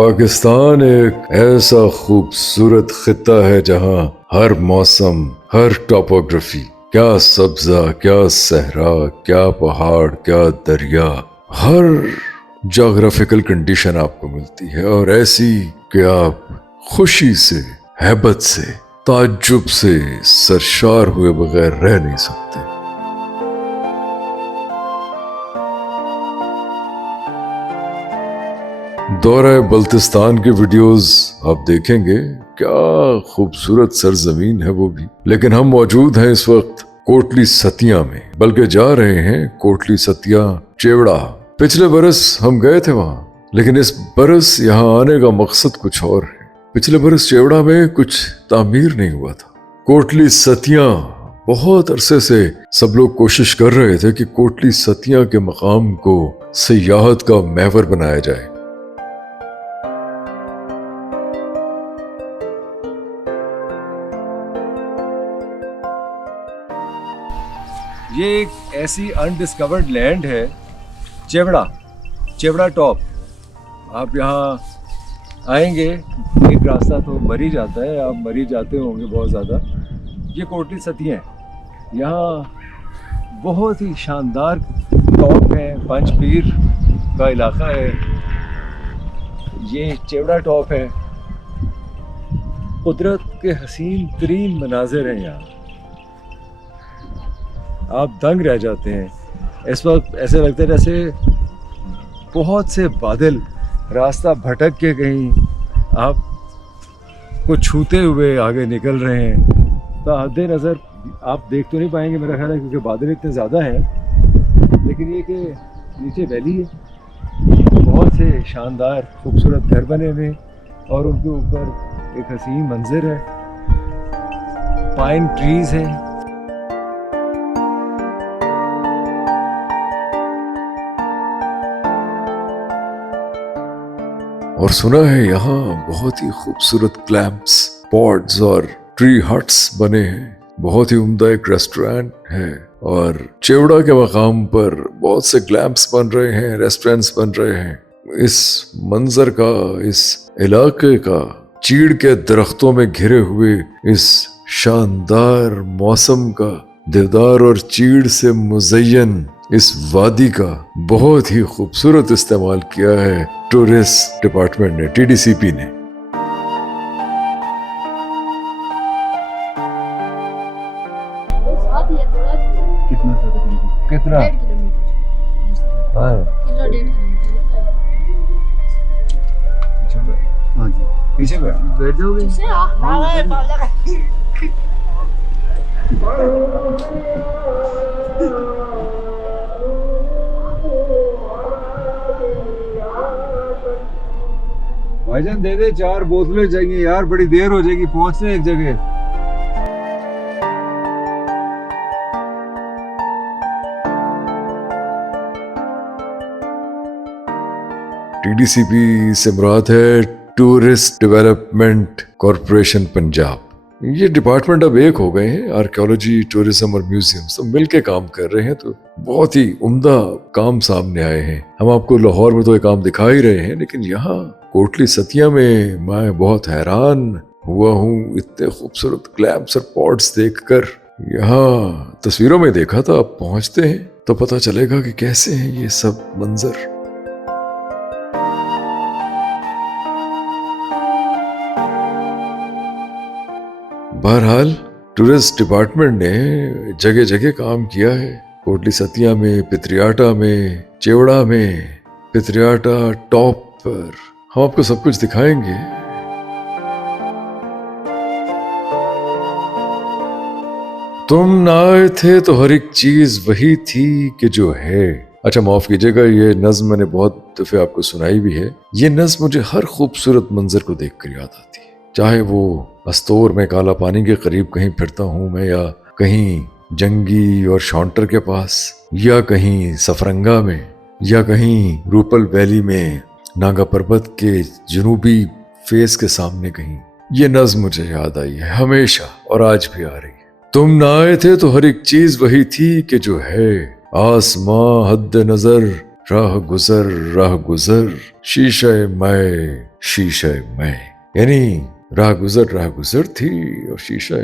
पाकिस्तान एक ऐसा खूबसूरत खिता है जहां हर मौसम, हर टोपोग्राफी, क्या सब्जा, क्या सहरा, क्या पहाड़, क्या दरिया, हर जोग्राफिकल कंडीशन आपको मिलती है और ऐसी कि आप खुशी से, हैबत से, ताज्जुब से सरशार हुए बगैर रह नहीं सकते। दौरा बल्तिस्तान की वीडियोस आप देखेंगे, क्या खूबसूरत सरजमीन है वो भी। लेकिन हम मौजूद हैं इस वक्त कोटली सतिया में, बल्कि जा रहे हैं कोटली सतिया चेवड़ा। पिछले बरस हम गए थे वहां, लेकिन इस बरस यहाँ आने का मकसद कुछ और है। पिछले बरस चेवड़ा में कुछ तामीर नहीं हुआ था। कोटली सतिया, बहुत अरसे से सब लोग कोशिश कर रहे थे कि कोटली सतिया के मकाम को सियाहत का महवर बनाया जाए। ये एक ऐसी अनडिस्कवर्ड लैंड है, चेवड़ा टॉप। आप यहाँ आएंगे, एक रास्ता तो मर ही जाता है, आप मर ही जाते होंगे बहुत ज़्यादा। ये कोटली सतिया है, यहाँ बहुत ही शानदार टॉप है, पंच पीर का इलाका है। ये चेवड़ा टॉप है, कुदरत के हसीन तरीन मनाजिर हैं यहाँ, आप दंग रह जाते हैं। इस वक्त ऐसे लगता है जैसे बहुत से बादल रास्ता भटक के कहीं आप को छूते हुए आगे निकल रहे हैं। तो हद नज़र आप देख तो नहीं पाएंगे मेरा ख्याल है, क्योंकि बादल इतने ज़्यादा हैं। लेकिन ये कि नीचे वैली है, बहुत से शानदार खूबसूरत घर बने हुए और उनके ऊपर एक हसीन मंजर है, पाइन ट्रीज़ हैं। और सुना है यहाँ बहुत ही खूबसूरत क्लैम्प्स, पॉड्स और ट्री हट्स बने हैं। बहुत ही उम्दा एक रेस्टोरेंट है और चेवड़ा के मकाम पर बहुत से क्लैम्प्स बन रहे हैं, रेस्टोरेंट्स बन रहे हैं। इस मंजर का, इस इलाके का, चीड़ के दरख्तों में घिरे हुए इस शानदार मौसम का, देवदार और चीड़ से मुज़य्यन इस वादी का बहुत ही खूबसूरत इस्तेमाल किया है टूरिस्ट डिपार्टमेंट ने, TDCP ने। कितना कितना 1.5 किलोमीटर। हाँ किलो 1.5 किलोमीटर। हाँ जी, पीछे बैठ जाओगे। भाईजान दे दे 4 बोतलें चाहिए यार, बड़ी देर हो जाएगी पहुंचने एक जगह। TDCP से मुराद है टूरिस्ट डेवलपमेंट कॉरपोरेशन पंजाब। ये डिपार्टमेंट अब एक हो गए हैं, आर्कियोलॉजी, टूरिज्म और म्यूजियम सब मिलके काम कर रहे हैं। तो बहुत ही उम्दा काम सामने आए हैं। हम आपको लाहौर में तो ये काम दिखा ही रहे हैं, लेकिन यहाँ कोटली सतिया में मैं बहुत हैरान हुआ हूँ इतने खूबसूरत क्लैम्प्स और पॉड्स देखकर। यहाँ तस्वीरों में देखा था, अब पहुंचते हैं तो पता चलेगा कि कैसे हैं ये सब मंजर। बहरहाल टूरिस्ट डिपार्टमेंट ने जगह जगह काम किया है, कोटली सतिया में, पित्रियाटा में, चेवड़ा में, पित्रियाटा टॉप पर। हम आपको सब कुछ दिखाएंगे। तुम ना आए थे तो हर एक चीज वही थी कि जो है। अच्छा माफ कीजिएगा, ये नज्म मैंने बहुत दफे आपको सुनाई भी है। ये नज्म मुझे हर खूबसूरत मंजर को देखकर याद आती है, चाहे वो अस्तोर में काला पानी के करीब कहीं फिरता हूं मैं, या कहीं जंगी और शॉन्टर के पास, या कहीं सफरंगा में, या कहीं रूपल वैली में नागा पर्वत के जनूबी फेस के सामने कहीं। ये नज्म मुझे याद आई है हमेशा और आज भी आ रही है। तुम ना आए थे तो हर एक चीज वही थी कि जो है। आसमां हद नजर, राह गुजर शीशे मैं शीशे मैं, यानी राह गुजर थी और शीशे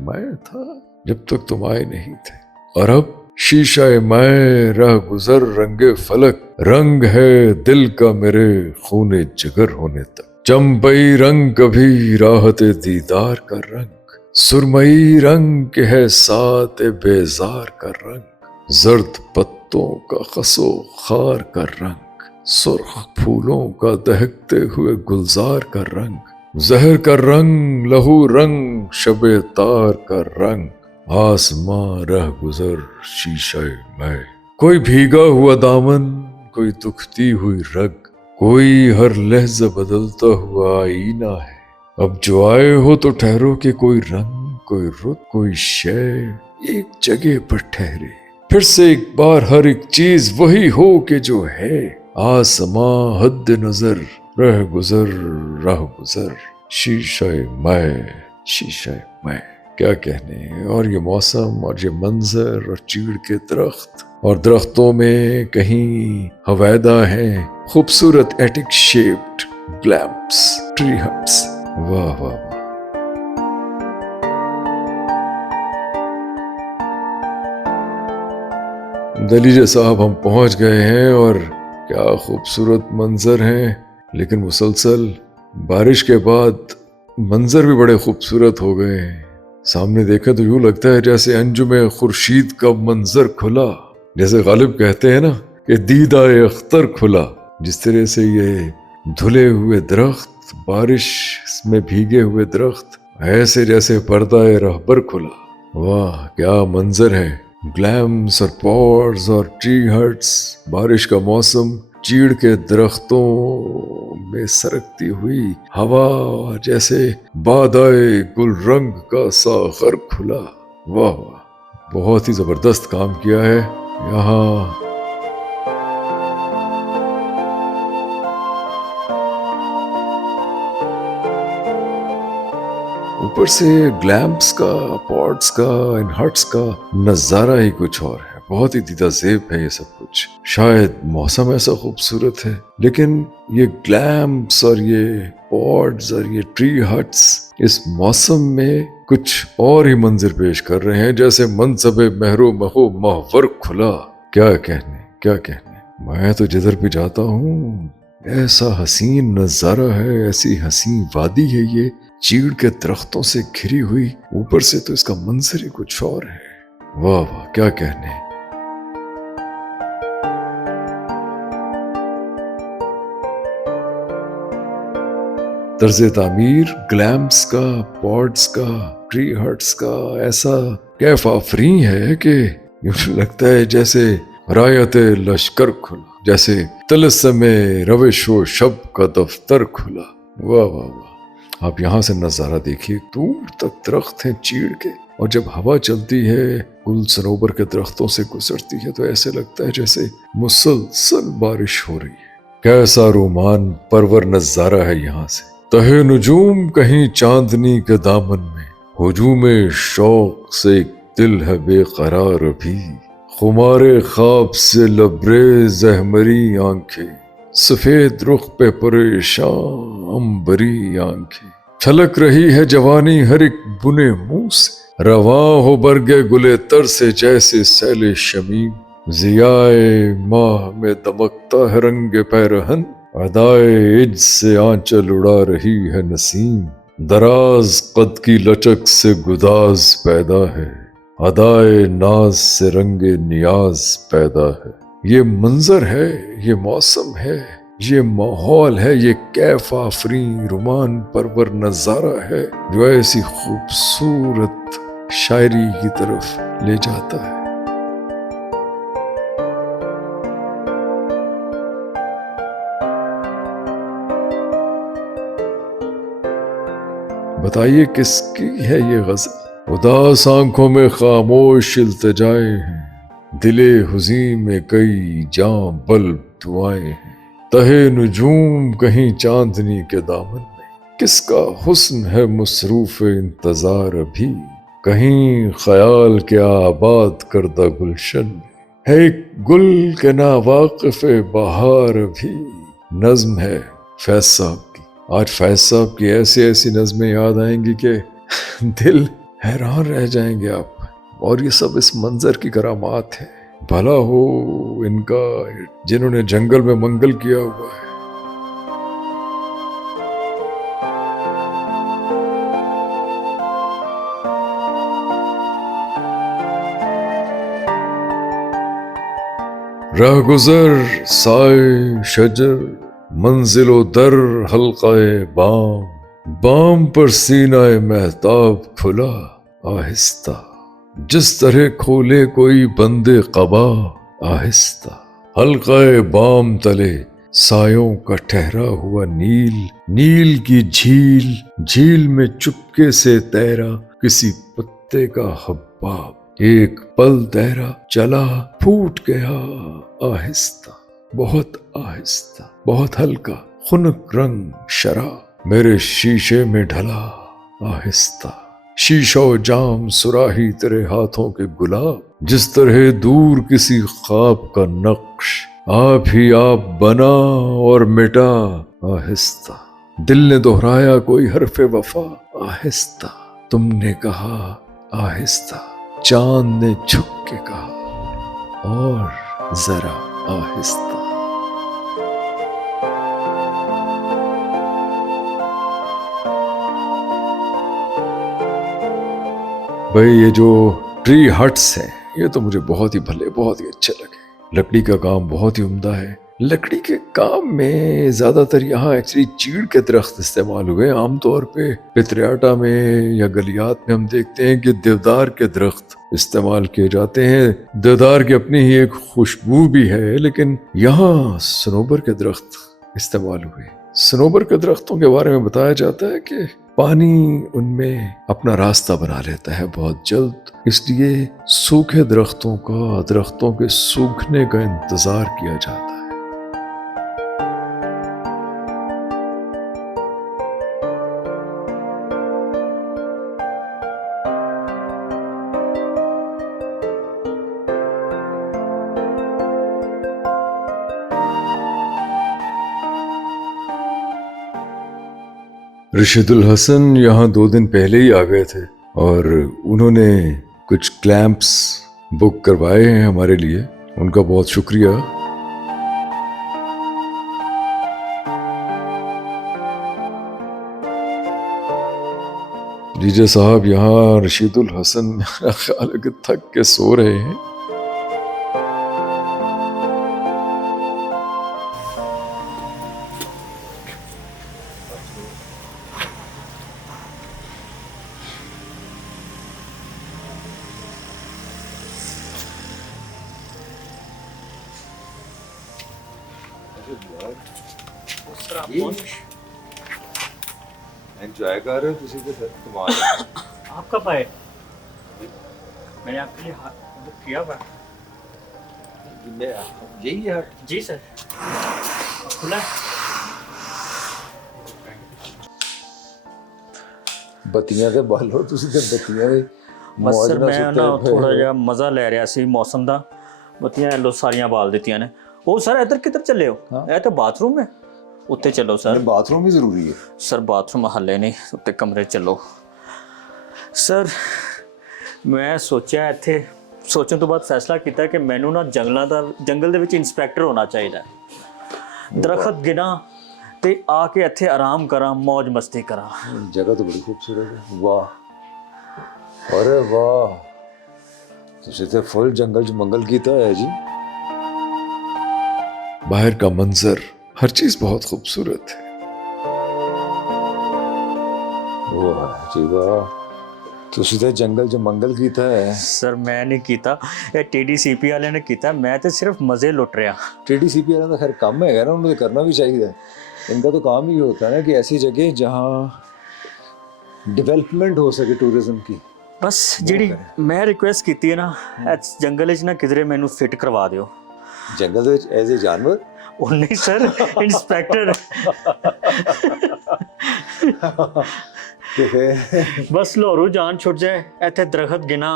मैं था जब तक तुम आए नहीं थे। और अब शीशा मैं राह गुजर रंगे फलक, रंग है दिल का मेरे खूने जिगर होने तक। चंपई रंग कभी राहते दीदार का रंग, सुरमई रंग है साथ बेजार का रंग, जर्द पत्तों का खसो खार का रंग, सुर्ख फूलों का दहकते हुए गुलजार का रंग, जहर का रंग लहू रंग शबे तार का रंग, आसमां रह गुजर शीशे मैं। कोई भीगा हुआ दामन, कोई दुखती हुई रग, कोई हर लहजा बदलता हुआ आईना है। अब जो आए हो तो ठहरो कि कोई रंग, कोई रुत, कोई शय एक जगह पर ठहरे। फिर से एक बार हर एक चीज वही हो कि जो है। आसमां हद नजर रह गुजर शीशे मैं। क्या कहने। और ये मौसम और ये मंजर और चीड़ के दरख्त, और दरख्तों में कहीं हवैदा हैं खूबसूरत एटिक शेप्ड ग्लैम्प्स, ट्री हट्स। वाह वाह वाह। दलीजे साहब हम पहुंच गए हैं और क्या खूबसूरत मंजर हैं। लेकिन मुसलसल बारिश के बाद मंजर भी बड़े खूबसूरत हो गए हैं। सामने देखा तो यूं लगता है जैसे अंजुमे खुर्शीद का मंजर खुला। जैसे गालिब कहते हैं ना कि दीदाए अख्तर खुला। जिस तरह से ये धुले हुए दरख्त, बारिश में भीगे हुए दरख्त, ऐसे जैसे पर्दाए रहबर खुला। वाह क्या मंजर है। ग्लैम्स और पॉट्स और ट्री हट्स, बारिश का मौसम, चीड़ के दरख्तों में सरकती हुई हवा, जैसे बादाए गुल रंग का सागर खुला। वाह वाह, बहुत ही जबरदस्त काम किया है यहाँ। ऊपर से ग्लैम्प्स का, पॉट्स का, इन हट्स का नजारा ही कुछ और है। बहुत ही दीदा ज़ेब है ये सब कुछ। शायद मौसम ऐसा खूबसूरत है, लेकिन ये ग्लैम्प्स और ये पॉट्स और ये ट्री हट्स इस मौसम में कुछ और ही मंजर पेश कर रहे हैं। जैसे मनसबे महरो महो महवर खुला। क्या कहने। मैं तो जिधर भी जाता हूँ ऐसा हसीन नजारा है, ऐसी हसीन वादी है ये, चीड़ के दरख्तों से घिरी हुई। ऊपर से तो इसका मंजर ही कुछ और है। वाह वाह क्या कहने। तर्ज़े तामीर ग्लैम्प्स का, पॉट्स का, ट्री हट्स का ऐसा कैफ आफरी है कि यूं लगता है जैसे रायत लश्कर खुला, जैसे तिलस्मे रविश व शब का दफ्तर खुला। वाह वाह वाह। आप यहाँ से नजारा देखिए, दूर तक दरख्त हैं चीड़ के, और जब हवा चलती है गुल सनोबर के दरख्तों से गुजरती है तो ऐसे लगता है जैसे मुसलसल बारिश हो रही है। कैसा रोमान परवर नजारा है यहाँ से। तहे नुजूम कहीं चांदनी के दामन में, हुजूमे शौक से एक दिल है बेकरार भी, खुमारे ख्वाब से लबरेज अहमरी आंखें, सफेद रुख पे परेशान अंबरी आंखें, छलक रही है जवानी हर एक बुने मुंह से, रवां हो बरगे गुले तर से जैसे सैले शमीम, जियाए माह में दमकता है रंगे पैरहन, अदाए इज से आंचल उड़ा रही है नसीम, दराज कद की लचक से गुदाज पैदा है, अदाए नाज से रंगे नियाज पैदा है। ये मंजर है, ये मौसम है, ये माहौल है, ये कैफ आफरी रुमान परवर नजारा है जो ऐसी खूबसूरत शायरी की तरफ ले जाता है। बताइए किसकी है ये गजल। उदास आंखों में खामोश इल्तिजाएं हैं, दिले हुज़ी में कई जां बल्ब दुआएं हैं, तहे नुजूम कहीं चांदनी के दामन में, किसका हुस्न है मसरूफ इंतजार अभी, कहीं ख्याल के आबाद करदा गुलशन में, है एक गुल के नावाकिफ बहार भी, नज्म है फैज साहब की। आज फैज साहब की ऐसी ऐसी नज़में याद आएंगी कि दिल हैरान रह जाएंगे आप। और ये सब इस मंजर की करामात है। भला हो इनका जिन्होंने जंगल में मंगल किया हुआ है। राहगुजर साए शजर मंजिलो दर हल्काए बाम, बाम पर सीनाए महताब खुला आहिस्ता, जिस तरह खोले कोई बंदे कबा आहिस्ता। हल्काए बाम तले सायों का ठहरा हुआ नील, नील की झील, झील में चुपके से तैरा किसी पत्ते का हब्बाब। एक पल तैरा चला फूट गया आहिस्ता, बहुत आहिस्ता, बहुत हल्का खुनक रंग शराब मेरे शीशे में ढला आहिस्ता। शीशो जाम सुराही तेरे हाथों के गुलाब, जिस तरह दूर किसी ख्वाब का नक्श आप ही आप बना और मिटा आहिस्ता। दिल ने दोहराया कोई हरफे वफा आहिस्ता, तुमने कहा आहिस्ता, चांद ने झुक के कहा और जरा आहिस्ता। भाई ये जो ट्री हट्स हैं ये तो मुझे बहुत ही भले, बहुत ही अच्छे लगे। लकड़ी का काम बहुत ही उम्दा है। लकड़ी के काम में ज्यादातर यहाँ एक्चुअली चीड़ के दरख्त इस्तेमाल हुए। आमतौर पे पितरियाटा में या गलियात में हम देखते हैं कि देवदार के दरख्त इस्तेमाल किए जाते हैं। देवदार की अपनी ही एक खुशबू भी है, लेकिन यहाँ सनोबर के दरख्त इस्तेमाल हुए। सनोबर के दरख्तों के बारे में बताया जाता है कि पानी उनमें अपना रास्ता बना लेता है बहुत जल्द, इसलिए सूखे दरख्तों का, दरख्तों के सूखने का इंतजार किया जाता है। रशीदुल हसन यहाँ 2 दिन पहले ही आ गए थे और उन्होंने कुछ क्लैंप्स बुक करवाए हैं हमारे लिए। उनका बहुत शुक्रिया। जीजा साहब यहाँ रशीदुल हसन मेरा ख्याल है कि थक के सो रहे हैं। एंजॉय कर रहे हो तुसी के साथ कमाल है। आप कब आए? मैंने आपके लिए बुक किया हुआ। यही है हट। जी सर, खुला है। बत्तियां ते बालो तुसी ते बत्तियां दे बस मौज सर नाल मैं सुत्ते ना पए थोड़ा हो। ਜਿਹਾ ਮਜ਼ਾ ਲੈ ਰਿਹਾ ਸੀ ਮੌਸਮ ਦਾ। ਬੱਤੀਆਂ ਲੋ ਸਾਰੀਆਂ ਬਾਲ ਦਿੱਤੀਆਂ ਨੇ। ਉਹ ਸਰ ਇੱਧਰ ਕਿੱਧਰ ਚੱਲੇ ਹੋ? ਇਹ ਤਾਂ ਬਾਥਰੂਮ ਹੈ। ਉੱਤੇ ਚੱਲੋ ਸਰ। बाथरूम ही जरूरी है। ਸਰ ਬਾਥਰੂਮ ਹੱਲੇ ਨਹੀਂ, ਉੱਤੇ ਕਮਰੇ ਚੱਲੋ। ਸਰ ਮੈਂ ਸੋਚਿਆ ਇੱਥੇ ਸੋਚਣ ਤੋਂ ਬਾਅਦ ਫੈਸਲਾ ਕੀਤਾ ਕਿ ਮੈਨੂੰ ਨਾ ਜੰਗਲ ਦੇ ਵਿੱਚ ਇੰਸਪੈਕਟਰ ਹੋਣਾ ਚਾਹੀਦਾ ਹੈ। ਦਰਖਤ ਗਿਣਾ ਤੇ ਆ ਕੇ ਇੱਥੇ ਆਰਾਮ ਕਰਾਂ, ਮौज ਮਸਤੀ ਕਰਾਂ। जगह तो बड़ी खूबसूरत है। वाह अरे वाह, तुसी ते फुल जंगल च मंगल कीता है जी। बाहर का मंजर, हर चीज बहुत खूबसूरत है। वाह जी वाह, तुसी ते जंगल च मंगल कीता है। ਸਰ ਮੈਂ ਨਹੀਂ ਕੀਤਾ, ਇਹ TDCP ਵਾਲਿਆਂ ਨੇ ਕੀਤਾ। ਮੈਂ ਤੇ ਸਿਰਫ ਮਜ਼ੇ ਲੁੱਟ ਰਿਹਾ। TDCP वाला तो खैर काम है ना, उन्हें करना भी चाहिए। इनका तो काम ही होता है ना कि ऐसी जगह जहाँ डेवलपमेंट हो सके टूरिज्म की। ਬਸ ਜਿਹੜੀ ਮੈਂ ਰਿਕੁਐਸਟ ਕੀਤੀ ਹੈ ਨਾ, ਇਸ ਜੰਗਲ 'ਚ ਨਾ ਕਿਧਰੇ ਮੈਨੂੰ ਫਿੱਟ ਕਰਵਾ ਦਿਓ। जंगल एज ए जानवर ਉਹ ਨਹੀਂ ਸਰ, ਇੰਸਪੈਕਟਰ। तो फिर ਬਸ ਲਾਹੌਰੋਂ ਜਾਨ ਛੁੱਟ ਜਾਏ, ਇੱਥੇ ਦਰਖਤ ਗਿਣਾ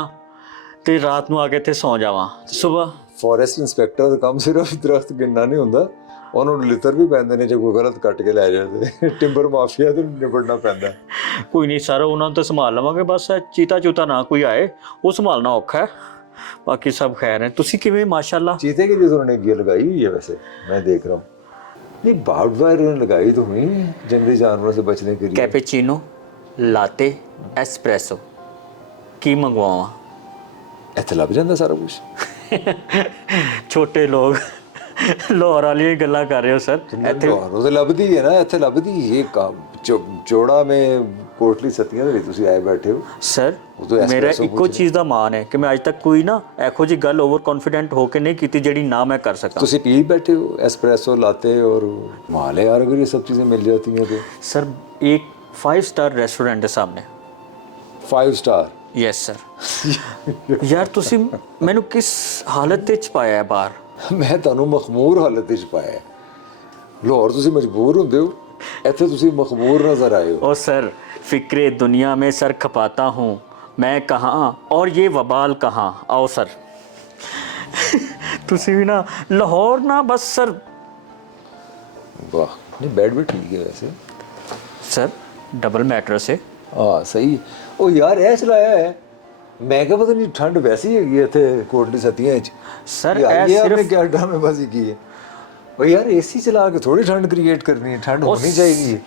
ਤੇ ਰਾਤ ਨੂੰ ਆ ਕੇ ਇੱਥੇ ਸੌਂ ਜਾਵਾਂ, ਸਵੇਰ ਫੋਰੈਸਟ ਇੰਸਪੈਕਟਰ ਦਾ ਕੰਮ ਸਿਰਫ ਦਰਖਤ ਗਿਣਨਾ ਨਹੀਂ ਹੁੰਦਾ, ਉਹਨਾਂ ਨੂੰ ਲਿੱਤਰ ਵੀ ਪੈਂਦੇ ਨੇ ਜੇ ਕੋਈ ਗਲਤ ਕੱਟ ਕੇ ਲੈ ਜਾਵੇ। ਟਿੰਬਰ ਮਾਫੀਆ ਤੋਂ ਨਿਬੜਨਾ ਪੈਂਦਾ। ਕੋਈ ਨਹੀਂ ਸਰ, ਉਹਨਾਂ ਨੂੰ ਤਾਂ ਸੰਭਾਲ ਲਵਾਂਗੇ, ਬਸ ਇਹ ਚੀਤਾ ਚੂਤਾ ਨਾ ਕੋਈ ਆਏ, ਉਹ ਸੰਭਾਲਣਾ ਔਖਾ ਹੈ। ਬਾਕੀ ਸਭ ਖੈਰ ਹੈ। ਤੁਸੀਂ ਕਿਵੇਂ? ਮਾਸ਼ਾਅੱਲਾ। चीते की जो उन्होंने गियर लगाई हुई है वैसे मैं देख रहा हूँ। नहीं बार्ब वायर उन्होंने लगाई तो हुई है जंगली जानवरों से बचने के लिए। कैपेचिनो, लाते, एस्प्रेसो की मंगवावा? ਇੱਥੇ ਲੱਭ ਜਾਂਦਾ ਸਾਰਾ ਕੁਝ। ਛੋਟੇ ਲੋਕ ਲਾਹੌਰ ਵਾਲੀ ਗੱਲਾਂ ਕਰ ਰਹੇ ਹੋ ਸਰ। ਇੱਥੇ ਉਹ ਤਾਂ ਲੱਭਦੀ ਹੈ ਨਾ, ਇੱਥੇ ਲੱਭਦੀ ਇਹ ਕੰਮ ਜੋੜਾ ਮੇ ਕੋਟਲੀ ਸਤੀਆਂ ਦੇ ਵਿੱਚ ਤੁਸੀਂ ਆਏ ਬੈਠੇ ਹੋ ਸਰ। ਉਦੋਂ ਮੇਰਾ espresso ਇੱਕੋ ਪੁੱਛ ਚੀਜ਼ ਦਾ ਮਾਣ ਹੈ ਕਿ ਮੈਂ ਅੱਜ ਤੱਕ ਕੋਈ ਨਾ ਇਹੋ ਜਿਹੀ ਗੱਲ ਓਵਰ ਕੌਨਫੀਡੈਂਟ ਹੋ ਕੇ ਨਹੀਂ ਕੀਤੀ ਜਿਹੜੀ ਨਾ ਮੈਂ ਕਰ ਸਕਾਂ। ਤੁਸੀਂ ਪੀ बैठे हो एस्प्रेसो लाते और माल है यार, अगर ये सब चीज़ें मिल जाती हैं तो। सर एक 5 स्टार रेस्टोरेंट है सामने। 5 स्टार? Yes sir. यार ਤੁਸੀਂ ਮੈਨੂੰ ਕਿਸ ਹਾਲਤ ਵਿੱਚ ਪਾਇਆ ਹੈ ਬਾਹਰ? ਮੈਂ ਤੁਹਾਨੂੰ ਮਖਮੂਰ ਹਾਲਤ ਵਿੱਚ ਪਾਇਆ। ਲਾਹੌਰ ਤੁਸੀਂ ਮਜਬੂਰ ਹੁੰਦੇ ਹੋ, ਇੱਥੇ ਤੁਸੀਂ ਮਖਮੂਰ ਨਜ਼ਰ ਆਏ ਹੋ। ओ सर, फिक्रे दुनिया में सर खपाता हूँ मैं कहाँ और ये वबाल कहाँ। आओ सर। ਤੁਸੀਂ ਵੀ ਨਾ ਲਾਹੌਰ ਨਾ ਬਸ ਸਰ। वाह, नहीं बेड भी ठीक है वैसे। सर डबल मैट्रेस है। हाँ सही। ਉਹ ਯਾਰ ਇਹ ਚਲਾਇਆ ਹੈ, ਮੈਂ ਕਿਹਾ ਪਤਾ ਨਹੀਂ ਠੰਡ ਵੈਸੀ ਹੈਗੀ ਹੈ ਇੱਥੇ ਕੋਟਲੀ ਸਤੀਆਂ ਵਿੱਚ। सर यार, ਇਹ ये आपने सिर्फ क्या ड्रामेबाजी की है? ਉਹ ਯਾਰ ਏਸੀ ਚਲਾ ਕੇ ਥੋੜੀ ਠੰਡ ਕ੍ਰੀਏਟ ਕਰਨੀ ਹੈ, ਠੰਡ ਹੋਣੀ ਚਾਹੀਦੀ ਹੈ।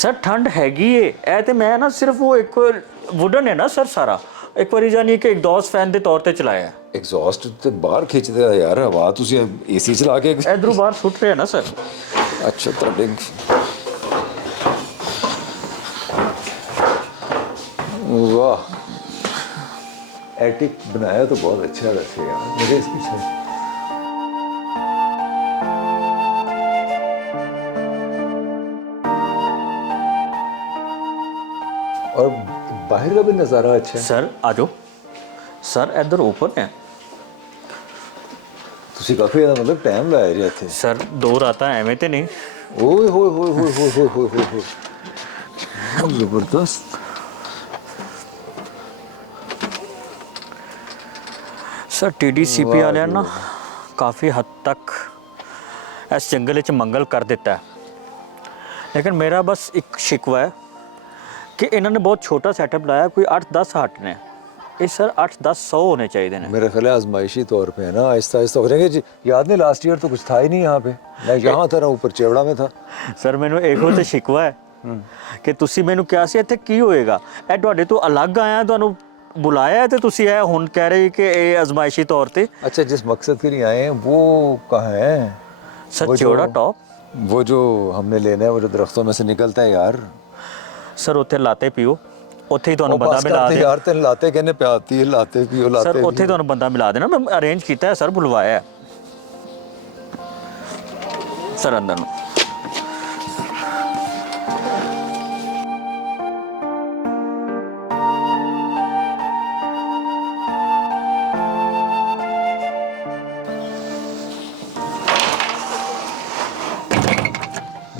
सर ठंड हैगी है ਇਹ ਤੇ ਮੈਂ ਨਾ ਸਿਰਫ ਉਹ ਇੱਕ ਵੁਡਨ ਹੈ ਨਾ ਸਰ ਸਾਰਾ, ਇੱਕ ਵਾਰੀ ਜਾਨੀ ਕਿ ਐਗਜ਼ੌਸਟ ਫੈਨ ਦੇ ਤੌਰ ਤੇ ਚਲਾਇਆ। ਐਗਜ਼ੌਸਟ ਤੇ ਬਾਹਰ ਖਿੱਚਦੇ ਆ ਯਾਰ ਹਵਾ, ਤੁਸੀਂ ਏਸੀ ਚਲਾ ਕੇ ਇਧਰੋਂ ਬਾਹਰ ਸੁੱਟ ਰਿਹਾ ਨਾ ਸਰ। ਅੱਛਾ ਤੁਹਾਡੇ वाह, एटिक बनाया तो बहुत अच्छा वैसे यार, मुझे इसकी चाहिए। और बाहर का भी नज़ारा अच्छा है। सर आ जाओ सर, इधर ऊपर है। ਤੁਸੀਂ ਕਾਫੀ ਜ਼ਿਆਦਾ ਮਤਲਬ ਟਾਈਮ ਲਾਇਆ ਜੀ ਇੱਥੇ। ਸਰ 2 ਰਾਤਾਂ ਐਵੇਂ ਤੇ ਨਹੀਂ। ਓਏ ਹੋਏ ਹੋਏ ਹੋਏ ਹੋਏ ਹੋਏ ਹੋਏ ਹੋਏ, ਜ਼ਬਰਦਸਤ। ਸਰ TDCP ਵਾਲਿਆਂ ਨਾ ਕਾਫੀ ਹੱਦ ਤੱਕ ਇਸ ਜੰਗਲ ਵਿੱਚ ਮੰਗਲ ਕਰ ਦਿੱਤਾ ਹੈ, ਲੇਕਿਨ ਮੇਰਾ ਬਸ ਇੱਕ ਸ਼ਿਕਵਾ ਹੈ ਕਿ ਇਹਨਾਂ ਨੇ ਬਹੁਤ ਛੋਟਾ ਸੈਟਅਪ ਲਾਇਆ। ਕੋਈ 8-10 ਹੱਟ ਨੇ, ਇਹ ਸਰ 8-10 100 होने चाहिए ने। मेरा ख्याल है आजमाइशी तौर पे है ना, आहिस्ता आहिस्ता हो जाएंगे जी। याद नहीं लास्ट ईयर तो कुछ था ही नहीं यहाँ पे, मैं यहाँ था ना ऊपर चेवड़ा में था। ਸਰ ਮੈਨੂੰ ਇਹੋ ਤੇ ਸ਼ਿਕਵਾ ਹੈ ਕਿ ਤੁਸੀਂ ਮੈਨੂੰ ਕਿਹਾ ਸੀ ਇੱਥੇ ਕੀ ਹੋਏਗਾ, ਇਹ ਤੁਹਾਡੇ ਤੋਂ ਅਲੱਗ ਆਇਆ, ਤੁਹਾਨੂੰ ਬੁਲਾਇਆ ਤੇ ਤੁਸੀਂ ਇਹ ਹੁਣ ਕਹਿ ਰਹੇ ਕਿ ਇਹ ਅਜ਼ਮਾਇਸ਼ੀ ਤੌਰ ਤੇ। अच्छा जिस मकसद के लिए आए हैं वो कहाँ है? ਸਰ वो ਚੌੜਾ जो- ਟੌਪ। वो जो हमने लेना है, वो जो दरख्तों में से निकलता है यार। ਸਰ ਉੱਥੇ ਲਾਤੇ ਪੀਓ, ਉੱਥੇ ਹੀ वो ਤੁਹਾਨੂੰ ਬੰਦਾ बस ਮਿਲਾ करते ਦੇ। यार, तेन लाते कहने पे आती है, लाते पियो लाते ਸਰ ਉੱਥੇ पियो। ਤੁਹਾਨੂੰ ਬੰਦਾ ਮਿਲਾ ਦੇਣਾ, ਮੈਂ ਅਰੇਂਜ ਕੀਤਾ ਹੈ ਸਰ, ਬੁਲਵਾਇਆ ਹੈ ਸਰ ਅੰਦਰ ਨੂੰ।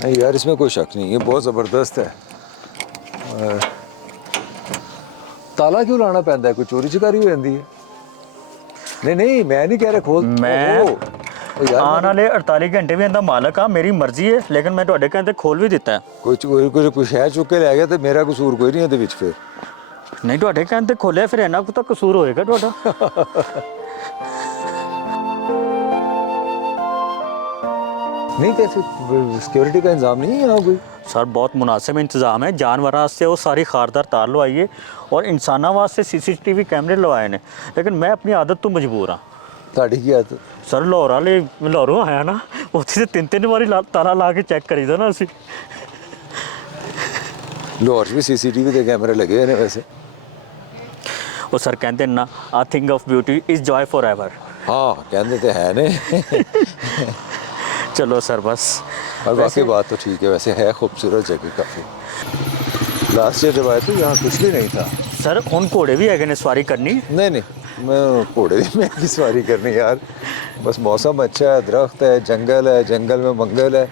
नहीं यार इसमें कोई शक नहीं है, बहुत ज़बरदस्त है। और ताला क्यों लाना पैंदा है? कोई चोरी चकारी हो जाती है? नहीं नहीं मैं नहीं कह रहा खोल। मैं ओहो, ओ यार ਆਉਣ ਵਾਲੇ 48 ਘੰਟੇ ਵੀ ਇਹਦਾ ਮਾਲਕ ਆ, ਮੇਰੀ ਮਰਜ਼ੀ ਹੈ, ਲੇਕਿਨ ਮੈਂ ਤੁਹਾਡੇ ਕਹਿੰਦੇ ਖੋਲ ਵੀ ਦਿੱਤਾ ਹੈ। कोई शह चुक के लै गया तो मेरा कसूर कोई नहीं है फिर। ਨਹੀਂ ਤੁਹਾਡੇ ਕਹਿੰਦੇ ਖੋਲਿਆ, ਫਿਰ ਇਹਨਾਂ ਕੋ ਤਾਂ ਕਸੂਰ ਹੋਏਗਾ ਤੁਹਾਡਾ। नहीं कैसे सिक्योरिटी का इंतजाम नहीं है यहाँ कोई? सर बहुत मुनासिब इंतज़ाम है। जानवरों वास्ते वो सारी खारदार तार लवाइए और इंसानों वास्ते CCTV कैमरे लवाए ने, लेकिन मैं अपनी आदत तो मजबूर हाँ। ਤੁਹਾਡੀ ਕੀ ਆਦਤ? सर लाहौर वाले लाहौरों आया ना, उत्थे ते 3-3 वारी ताला ला के चेक करीदा ना असी। लाहौर 'ਚ भी CCTV ਦੇ ਕੈਮਰੇ ਲੱਗੇ ਹੋਏ ਨੇ ਵੈਸੇ। वो सर कहते हैं ना, a thing of beauty is joy forever. हाँ ਕਹਿੰਦੇ ਤੇ ਹੈ ਨੇ। चलो सर बस। और बाकी बात तो ठीक है, वैसे है खूबसूरत जगह काफ़ी। लास्ट ईयर जब आए थे यहाँ कुछ भी नहीं था। सर उन घोड़े भी है ने सवारी करनी? नहीं नहीं मैं घोड़े में की सवारी करनी यार, बस मौसम अच्छा है, दरख्त है, जंगल में मंगल है,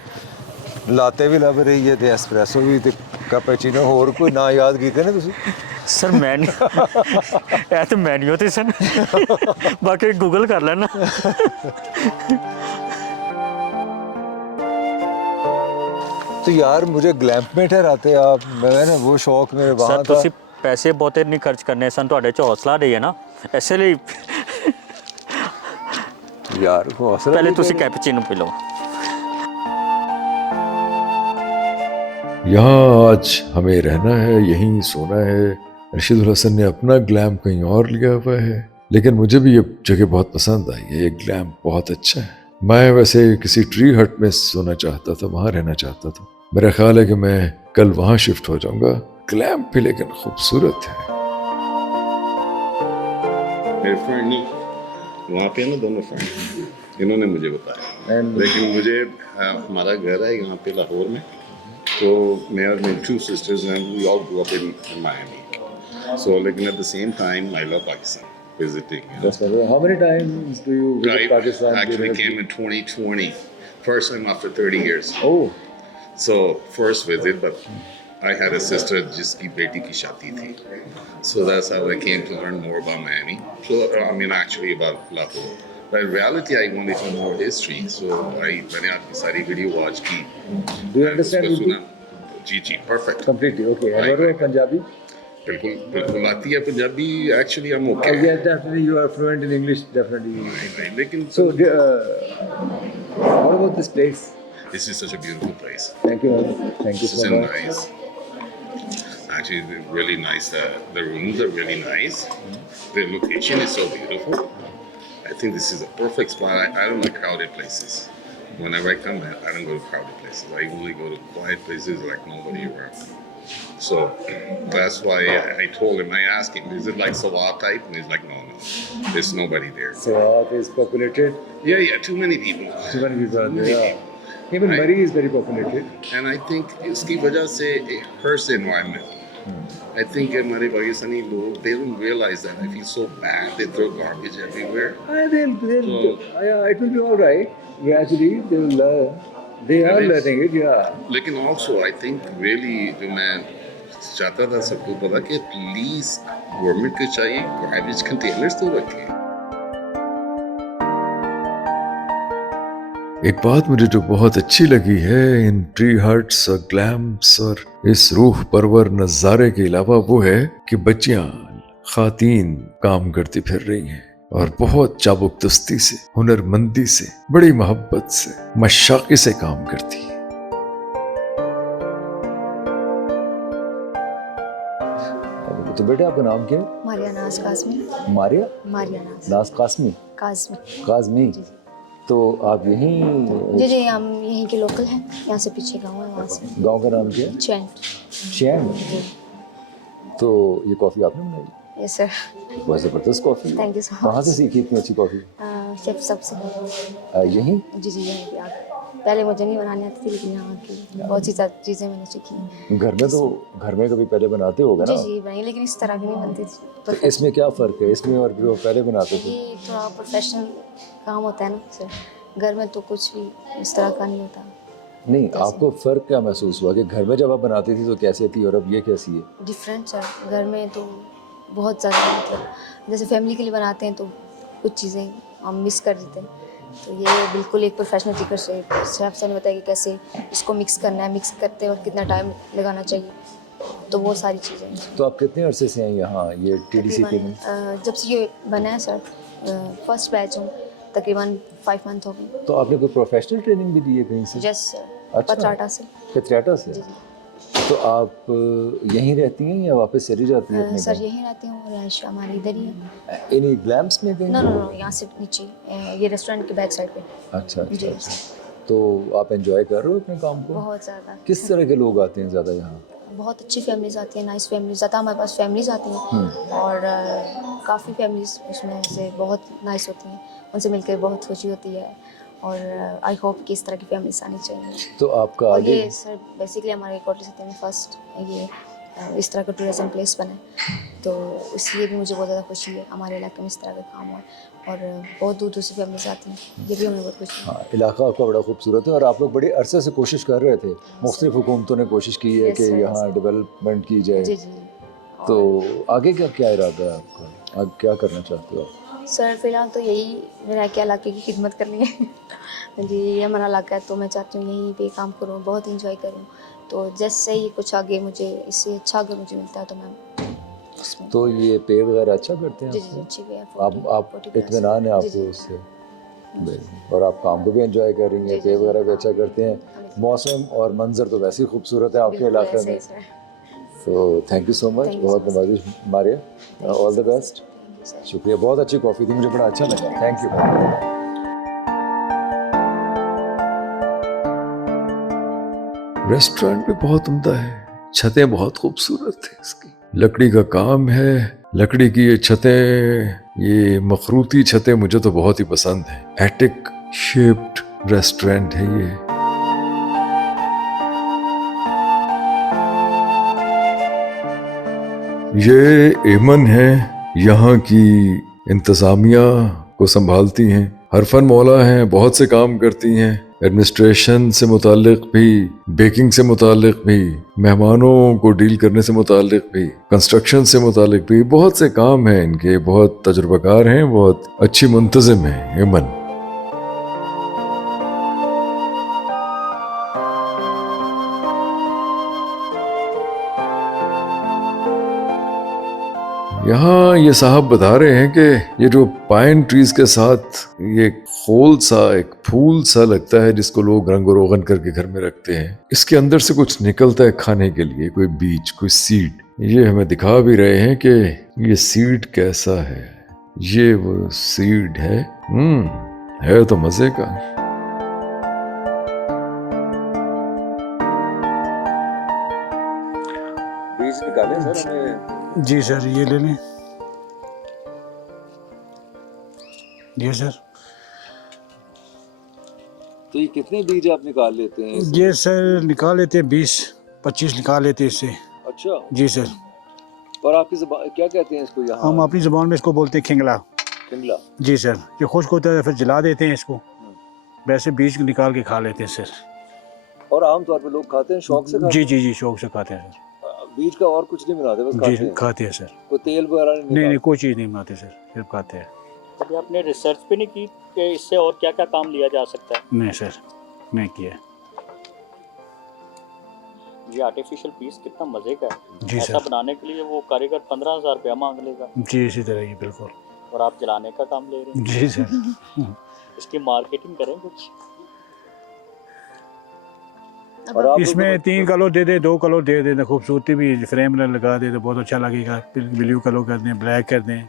लाते भी लभ रही है, एस्प्रेसो भी ते कैपेचिनो, होर कोई ना याद कीते ने तुसी? ਸਰ ਮੈਂ ਨਹੀਂ ਇਹ ਤੇ ਮੈਨੂ ਤੇ ਸਨ ਬਾਕੀ ਗੂਗਲ ਕਰ ਲੈਣਾ तो यार मुझे ग्लैम्प में ठहराते आप, मैं ना वो शौक मेरे वहाँ ਸਰ था। ਤੁਸੀਂ ਪੈਸੇ ਬਹੁਤੇ ਨਹੀਂ ਖਰਚ ਕਰਨੇ ਸਨ ਤੁਹਾਡੇ ਚ ਹੌਸਲਾ ਨਹੀਂ ਹੈ ਨਾ ਇਸੇ ਲਈ यार हौसला ਪਹਿਲੇ भी ਤੁਸੀਂ मेरे- ਕੈਪਚੀਨੋ ਪੀ ਲਓ यहाँ आज हमें रहना है, यहीं सोना है। रशीदुल हसन ने अपना ग्लैम्प कहीं और लिया हुआ है, लेकिन मुझे भी ये जगह बहुत पसंद आई है। ये ग्लैम्प बहुत अच्छा है। मैं वैसे किसी ट्री हट में सोना चाहता था, वहां रहना चाहता था। मेरा ख्याल है कि मैं कल वहां शिफ्ट हो जाऊंगा। ग्लैम्प भी लेकिन खूबसूरत है। मेरे फ्रेंड नहीं, वहाँ पे ना दोनों फ्रेंड इन्होंने मुझे बताया, लेकिन मुझे हमारा घर है यहाँ पे लाहौर में, तो मैं और मेरी 2 sisters and we all grew up in Miami. So लेकिन at the same time I love Pakistan visiting. You know. That's right. How many times do you visit I Pakistan? actually came in 2020, first time after 30 years. Oh, So first visit, but I had a sister जिसकी बेटी की शादी थी. So that's how I came to learn more about Miami. So I mean actually about Lahore. But in reality I wanted to know history. So मैंने आपकी सारी video watch की. do you understand उसको Urdu? सुना. जी perfect. Completely. Okay. And Right, what about right. Punjabi? बिल्कुल बिल्कुल आती है Punjabi. Actually I'm Oh, okay. yeah, definitely you are fluent in English. Definitely. लेकिन So, what about this place? this is such a beautiful place. Thank you. Thank you This is so much. nice. Actually, they're really nice. The rooms are really nice. The location is so beautiful. I think this is a perfect spot. I don't like crowded places. Whenever I come, I don't go to crowded places. I only go to quiet places like nobody around. So that's why I told him, I asked him, is it like Sawat type? And he's like, no, there's nobody there. Sawat is populated. Yeah, too many people. Too many people are Too there. many Yeah. people. Even Right. Murray is very populated. And I think इसकी वजह से it hurts the environment. I think हमारे पाकिस्तानी लोग they don't realize that. I feel so bad. They throw garbage everywhere. They'll So- it will be all right. Gradually, they will learn. They are Correct. learning it, yeah. लेकिन also I think really जो मैं चाहता था सबको पता कि at least government को चाहिए garbage containers तो रखें. एक बात मुझे जो बहुत अच्छी लगी है इन ट्री हट्स और ग्लैम्प्स और इस रूह परवर नजारे के अलावा वो है कि बच्चियां खातीन काम करती फिर रही हैं और बहुत चाबुकदस्ती से, हुनरमंदी से, बड़ी मोहब्बत से, मशाक़ी से काम करती हैं। तो बेटे आपका नाम क्या है? मारिया नाज काज़मी। मारिया मारिया नाज नाज कासमी काज़मी। काजमी। जी जी तो आप यहीं जी जी हम यहीं के लोकल हैं। यहाँ से पीछे गाँव है, वहाँ से गांव का नाम क्या है? चैंट। शैन। जी तो ये कॉफ़ी आपने बनाई? Yes sir. बहुत ज़बरदस्त coffee. Thank you so much. कहाँ से सीखी इतनी अच्छी कॉफ़ी? शेफ सबसे। यहीं? जी जी यहीं पे आप पहले मुझे नहीं बनानी आती थी, लेकिन यहाँ की बहुत सी चीज़ें मैंने सीखी हैं। घर में कभी पहले बनाते होगा जी ना? जी बनी, लेकिन इस तरह की नहीं बनती थी। तो इसमें क्या फ़र्क है इसमें और जो पहले बनाते थे? ये थोड़ा प्रोफेशनल काम होता है ना सर। घर में तो कुछ भी इस तरह का नहीं होता। नहीं, आपको फ़र्क क्या महसूस हुआ कि घर में जब आप बनाती थी तो कैसे थी और अब ये कैसी है? Different sir. घर में तो बहुत ज़्यादा, मतलब जैसे फैमिली के लिए बनाते हैं तो कुछ चीज़ें हम मिस कर देते हैं। तो ये बिल्कुल एक प्रोफेशनल तरीके से शेफ से बताया कि कैसे इसको मिक्स करना है, मिक्स करते वक्त कितना टाइम लगाना चाहिए, तो वो सारी चीज़ें। तो आप कितने अरसे से हैं यहाँ ये TDCP में? जब से ये बना है सर, फर्स्ट बैच हूँ, तकरीबन 5 मंथ हो गए। तो आपने कोई प्रोफेशनल ट्रेनिंग भी दी है कहीं से? जस्ट सर, अच्छा। पत्राटा से। कतराटा से? जी जी तो आप यहीं रहती हैं या वापस चली जाती हैं अपने सर गाँव? यहीं रहती हूँ, रहायश हमारी इधर ही है। इन्हीं ग्लैम्प्स में कहीं? नो नो नो, यहाँ से नीचे ये रेस्टोरेंट के बैक साइड पे। अच्छा अच्छा जी। अच्छा। तो आप एंजॉय कर रहे हो अपने काम को? बहुत ज़्यादा। किस तरह के लोग आते हैं ज़्यादा यहाँ? बहुत अच्छी फैमिलीज आती हैं, नाइस फैमिलीज। ज़्यादा हमारे पास फैमिलीज आती हैं और काफ़ी फैमिलीज उसमें से बहुत नाइस होती हैं। उनसे मिलकर बहुत खुशी होती है और आई होप कि इस तरह की फैमिलीज आनी चाहिए। तो आपका और आगे ये सर बेसिकली हमारे कोटली सिटी में फर्स्ट ये इस तरह का टूरिज़म प्लेस बना है, तो इसलिए भी मुझे बहुत ज़्यादा खुशी है हमारे इलाके में इस तरह का काम हुआ और बहुत दूर दूर से फैमिलीज आती हैं, ये भी हमें बहुत खुशी है। हाँ, इलाका आपका बड़ा खूबसूरत है और आप लोग बड़े अरसे से कोशिश कर रहे थे। मुख्तलिफ हुकूमतों ने कोशिश की है Yes, कि sir, यहाँ yes. डेवलपमेंट की जाए। जी जी जी। तो आगे क्या क्या इरादा है आपका, आगे क्या करना चाहते हो आप? सर फिलहाल तो यही मेरा है कि इलाके की खिदमत करनी है जी। ये हमारा इलाका है तो मैं चाहती हूँ यहीं पे काम करूँ, बहुत इंजॉय करूँ। तो जैसे ही कुछ आगे मुझे इससे अच्छा अगर मुझे मिलता है तो मैं उसमें तो ये पे वगैरह अच्छा करते हैं जी जी आपको? अच्छी भी है। आप 40 plus इत्मीनान है जी, आपको जी। उससे? और आप काम को भी एंजॉय कर रही हैं, जी, पे जी, वगैरह भी अच्छा करते हैं, मौसम और मंजर तो वैसे ही खूबसूरत है आपके बिल्कुल इलाके ऐसे ही में। सर। तो thank you so much, Thank you बहुत so much. Nawazish Maria, Thank you all so the much. Best. Thank you, sir. शुक्रिया, बहुत अच्छी कॉफ़ी थी, मुझे बड़ा अच्छा लगा, थैंक यू। रेस्टोरेंट भी बहुत उम्दा है, छतें बहुत खूबसूरत है इसकी, लकड़ी का काम है, लकड़ी की ये छतें, ये मखरूती छतें मुझे तो बहुत ही पसंद है। एटिक शेप्ड रेस्टोरेंट है ये। ये एमन है, यहाँ की इंतजामिया को संभालती हैं, हरफन मौला हैं, बहुत से काम करती हैं, एडमिनिस्ट्रेशन से मुतालिक भी, बेकिंग से मुतालिक भी, मेहमानों को डील करने से मुतालिक भी, कंस्ट्रक्शन से मुतालिक भी, बहुत से काम हैं इनके, बहुत तजुर्बाकार हैं, बहुत अच्छी मुंतजिम है एमन। यहाँ ये साहब बता रहे हैं कि ये जो पाइन ट्रीज के साथ ये खोल सा, एक फूल सा लगता है जिसको लोग रंग रोगन करके घर में रखते हैं, इसके अंदर से कुछ निकलता है खाने के लिए, कोई बीज, कोई सीड। ये हमें दिखा भी रहे हैं कि ये सीड कैसा है। ये वो सीड है तो मजे का। बीज निकाले सर हमें। जी सर, ये ले लें। जी सर। तो ये कितने बीज आप निकाल लेते हैं? ये सर निकाल लेते हैं 20-25 निकाल लेते हैं इससे। अच्छा, जी सर। और आपकी ज़बान क्या कहते हैं इसको यहाँ? हम अपनी ज़बान में इसको बोलते हैं खिंगला। खिंगला। जी सर। ये खुश्क होता है फिर जला देते हैं इसको, वैसे बीज निकाल के खा लेते हैं सर। और आमतौर पे लोग खाते हैं, शौक से खाते जी जी जी, शौक से खाते हैं सर। हैं? बीज का और कुछ नहीं बनाते, बस खाते जी हैं? खाते हैं सर। कोई तेल वगैरह नहीं नहीं निकालते? कोई चीज़ नहीं बनाते सर, सिर्फ खाते हैं। कभी आपने रिसर्च भी नहीं की कि इससे और क्या क्या काम लिया जा सकता है? नहीं सर, नहीं किया। ये आर्टिफिशियल पीस कितना मजे का है। जी ऐसा सर। बनाने के लिए वो कारीगर 15,000 रुपया मांग लेगा जी इसी तरह ही बिल्कुल। और आप जलाने का काम ले रहे हैं। जी सर। इसकी मार्केटिंग करें कुछ। और आप इसमें 3 कलर दे दे, 2 कलर दे दे, खूबसूरती भी फ्रेम में लगा दे तो बहुत अच्छा लगेगा। ब्लू कलर कर दें, ब्लैक कर दें,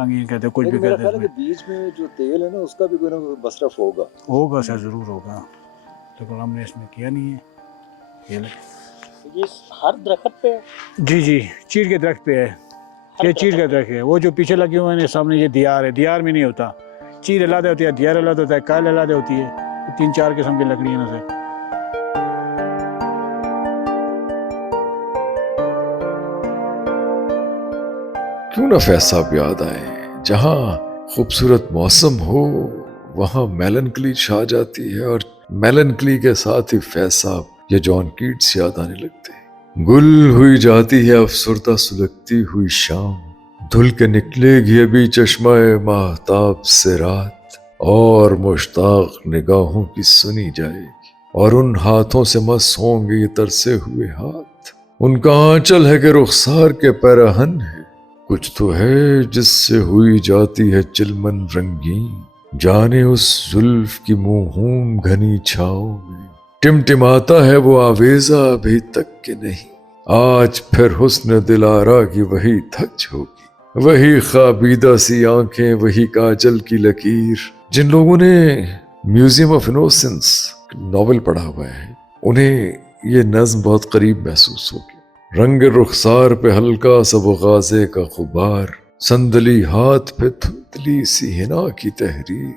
रंगीन कर दें, कुछ भी लेकिन मेरा कर ख्याल है दें। कि बीज में जो तेल है ना उसका भी कोई ना कोई मसरफ होगा। होगा सर, ज़रूर होगा, लेकिन हमने इसमें किया नहीं है। ये ले। ये हर दरख्त पे है? जी जी, चीड़ के दरख्त पे है, ये चीड़ का दरख्त है। वो जो पीछे लगे हुए हैं सामने, ये दियार है। दियार में नहीं होता, चीड़ अलग होती है, दियार अलग होता है, काल अलग होती है। 3-4 किस्म की लकड़ी है ना सर। क्यों ना फैज साहब याद आए, जहाँ खूबसूरत मौसम हो वहाँ मेलनकली छा जाती है, और मेलनकली के साथ ही फैज साहब ये जॉन कीट्स याद आने लगते हैं। गुल हुई जाती है अफसुर्दा सुलगती हुई शाम, धुल के निकलेगी अभी चश्माए माहताब से रात, और मुश्ताक निगाहों की सुनी जाएगी, और उन हाथों से मस होंगे ये तरसे हुए हाथ। उनका आंचल है कि रुखसार के पैरहन है, कुछ तो है जिससे हुई जाती है चिलमन रंगीन, जाने उस जुल्फ की मुंहूम घनी छाओ में टिमटिमाता है वो आवेजा अभी तक के नहीं, आज फिर हुस्न दिलारा की वही धज होगी, वही खाबीदा सी आंखें, वही काजल की लकीर। जिन लोगों ने म्यूजियम ऑफ इनोसेंस नॉवेल पढ़ा हुआ है उन्हें ये नज्म बहुत करीब महसूस होगी। रंग रुखसार पे हल्का सा वो गाजे का गुबार, संदली हाथ पे धुंधली सी हिना की तहरीर,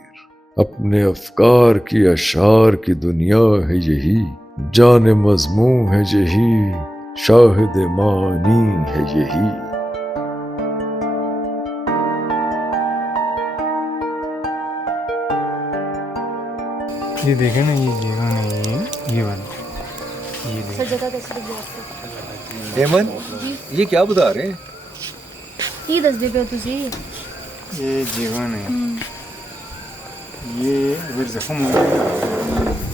अपने अफकार की अशार की दुनिया है यही, जाने मजमू है यही, शाहिद मानी है यही। ये देखे ना, ये जगह नहीं है, ये वाला, ये सर देखें। जगह कैसी लगी आपको? हेमन, ये क्या बता रहे हैं? ਕੀ ਦੱਸਦੇ ਪਏ ਹੋ ਤੁਸੀਂ? ये जीवन है। ये अगर जख्म हो गया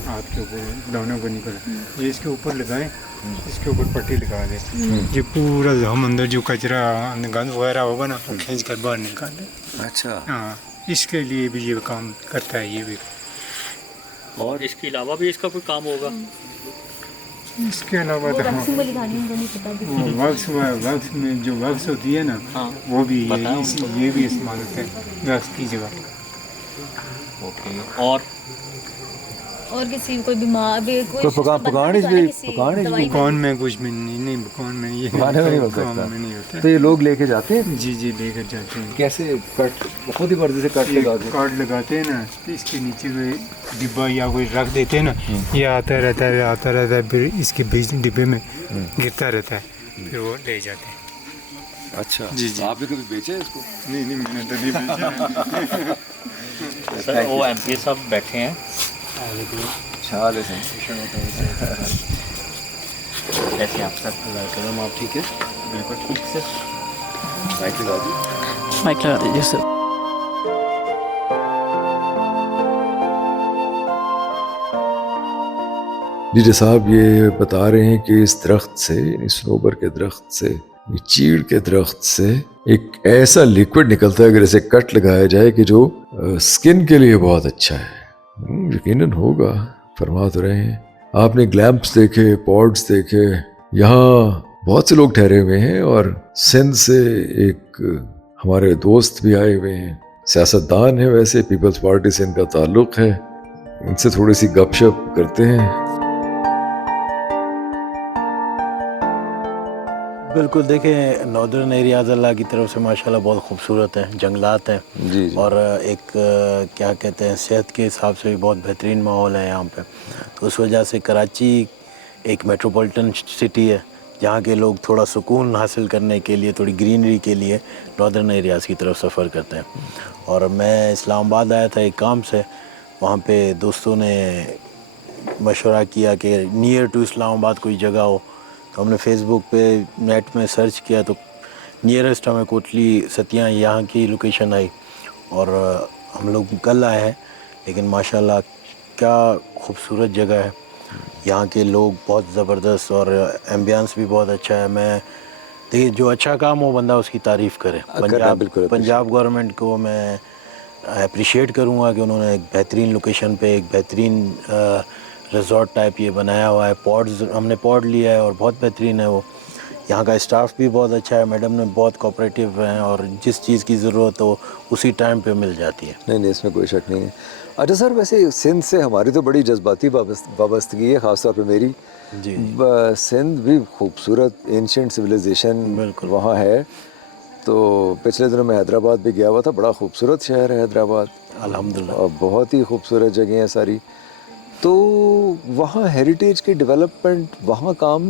हाथ के ऊपर दानों को निकल, ये इसके ऊपर लगाएं, इसके ऊपर पट्टी लगा दें, ये पूरा जख्म अंदर जो कचरा गंद वगैरह होगा ना वो खींच कर बाहर निकाल दें। अच्छा, हाँ, इसके लिए भी ये काम करता है ये भी। और इसके अलावा भी इसका कोई काम होगा? इसके अलावा तो हाँ, वैक्सिंग वाली कहानी मुझे नहीं पता। वो वैक्स में जो वैक्स होती है ना, हाँ। वो भी बताओ ये भी इस्तेमाल होता है वैक्स की जगह। ओके। और किसी कोई बीमार भी कोई पकान दुकान में कुछ भी नहीं, दुकान में ये खाने में नहीं हो काम सकता। में नहीं होता। तो ये लोग लेके जाते हैं जी जी लेकर जाते हैं। कैसे? कट बहुत ही मर्जी से कट ये लगा के। कार्ड लगाते हैं ना, तो इसके नीचे कोई डिब्बा या कोई रख देते हैं ना, ये आता रहता है फिर इसके बीच डिब्बे में गिरता रहता है, फिर वो ले जाते हैं। अच्छा जी, जी। आपने कभी बेचा है इसको? नहीं नहीं मैंने तो नहीं बेचा। सर वो एमपी साहब बैठे हैं, छाल है कैसे आप सर? कदम आप ठीक है? बिल्कुल ठीक से। माइक लगा दी। माइक लगा दीजिए सर। जी साहब ये बता रहे हैं कि इस दरख्त से, यानी सनोबर के दरख्त से, ये चीड़ के दरख्त से एक ऐसा लिक्विड निकलता है अगर इसे कट लगाया जाए कि जो स्किन के लिए बहुत अच्छा है। यकीनन होगा, फरमा तो रहे हैं। आपने ग्लैम्प्स देखे, पॉड्स देखे, यहाँ बहुत से लोग ठहरे हुए हैं और सिंध से एक हमारे दोस्त भी आए हुए हैं, सियासतदान है, वैसे पीपल्स पार्टी से इनका ताल्लुक है, इनसे थोड़ी सी गपशप करते हैं। बिल्कुल, देखें नॉर्दर्न एरियाज़ अल्लाह की तरफ से माशाल्लाह बहुत खूबसूरत हैं, जंगलात हैं जी, जी। और एक क्या कहते हैं सेहत के हिसाब से भी बहुत बेहतरीन माहौल है यहाँ पे। तो उस वजह से कराची एक मेट्रोपॉलिटन सिटी है जहाँ के लोग थोड़ा सुकून हासिल करने के लिए, थोड़ी ग्रीनरी के लिए नॉर्दर्न एरियाज़ की तरफ सफ़र करते हैं। और मैं इस्लामाबाद आया था एक काम से, वहाँ पे दोस्तों ने मशवरा किया कि नियर टू इस्लामाबाद कोई जगह हो, तो हमने फेसबुक पे नेट में सर्च किया तो नियरेस्ट हमें कोटली सतिया यहाँ की लोकेशन आई और हम लोग कल आए हैं, लेकिन माशाल्लाह क्या खूबसूरत जगह है। यहाँ के लोग बहुत ज़बरदस्त और एम्बियंस भी बहुत अच्छा है। मैं देखिए जो अच्छा काम हो बंदा उसकी तारीफ़ करे। पंजाब गवर्नमेंट को मैं अप्रिशिएट करूँगा कि उन्होंने एक बेहतरीन लोकेशन पे एक बेहतरीन रिजॉर्ट टाइप ये बनाया हुआ है। पॉड्स हमने पॉड लिया है और बहुत बेहतरीन है वो। यहाँ का स्टाफ भी बहुत अच्छा है, मैडम ने बहुत कोऑपरेटिव हैं और जिस चीज़ की ज़रूरत हो उसी टाइम पे मिल जाती है। नहीं, इसमें कोई शक नहीं है। अच्छा सर, वैसे सिंध से हमारी तो बड़ी जज्बाती वाबस्तगी है, ख़ासतौर पे मेरी। जी सिंध भी खूबसूरत एंशिएंट सिविलाइजेशन बिल्कुल वहाँ है। तो पिछले दिनों में हैदराबाद भी गया हुआ था, बड़ा खूबसूरत शहर है हैदराबाद, अल्हम्दुलिल्लाह, और बहुत ही खूबसूरत जगह है सारी। तो वहाँ हेरिटेज के डेवलपमेंट वहाँ काम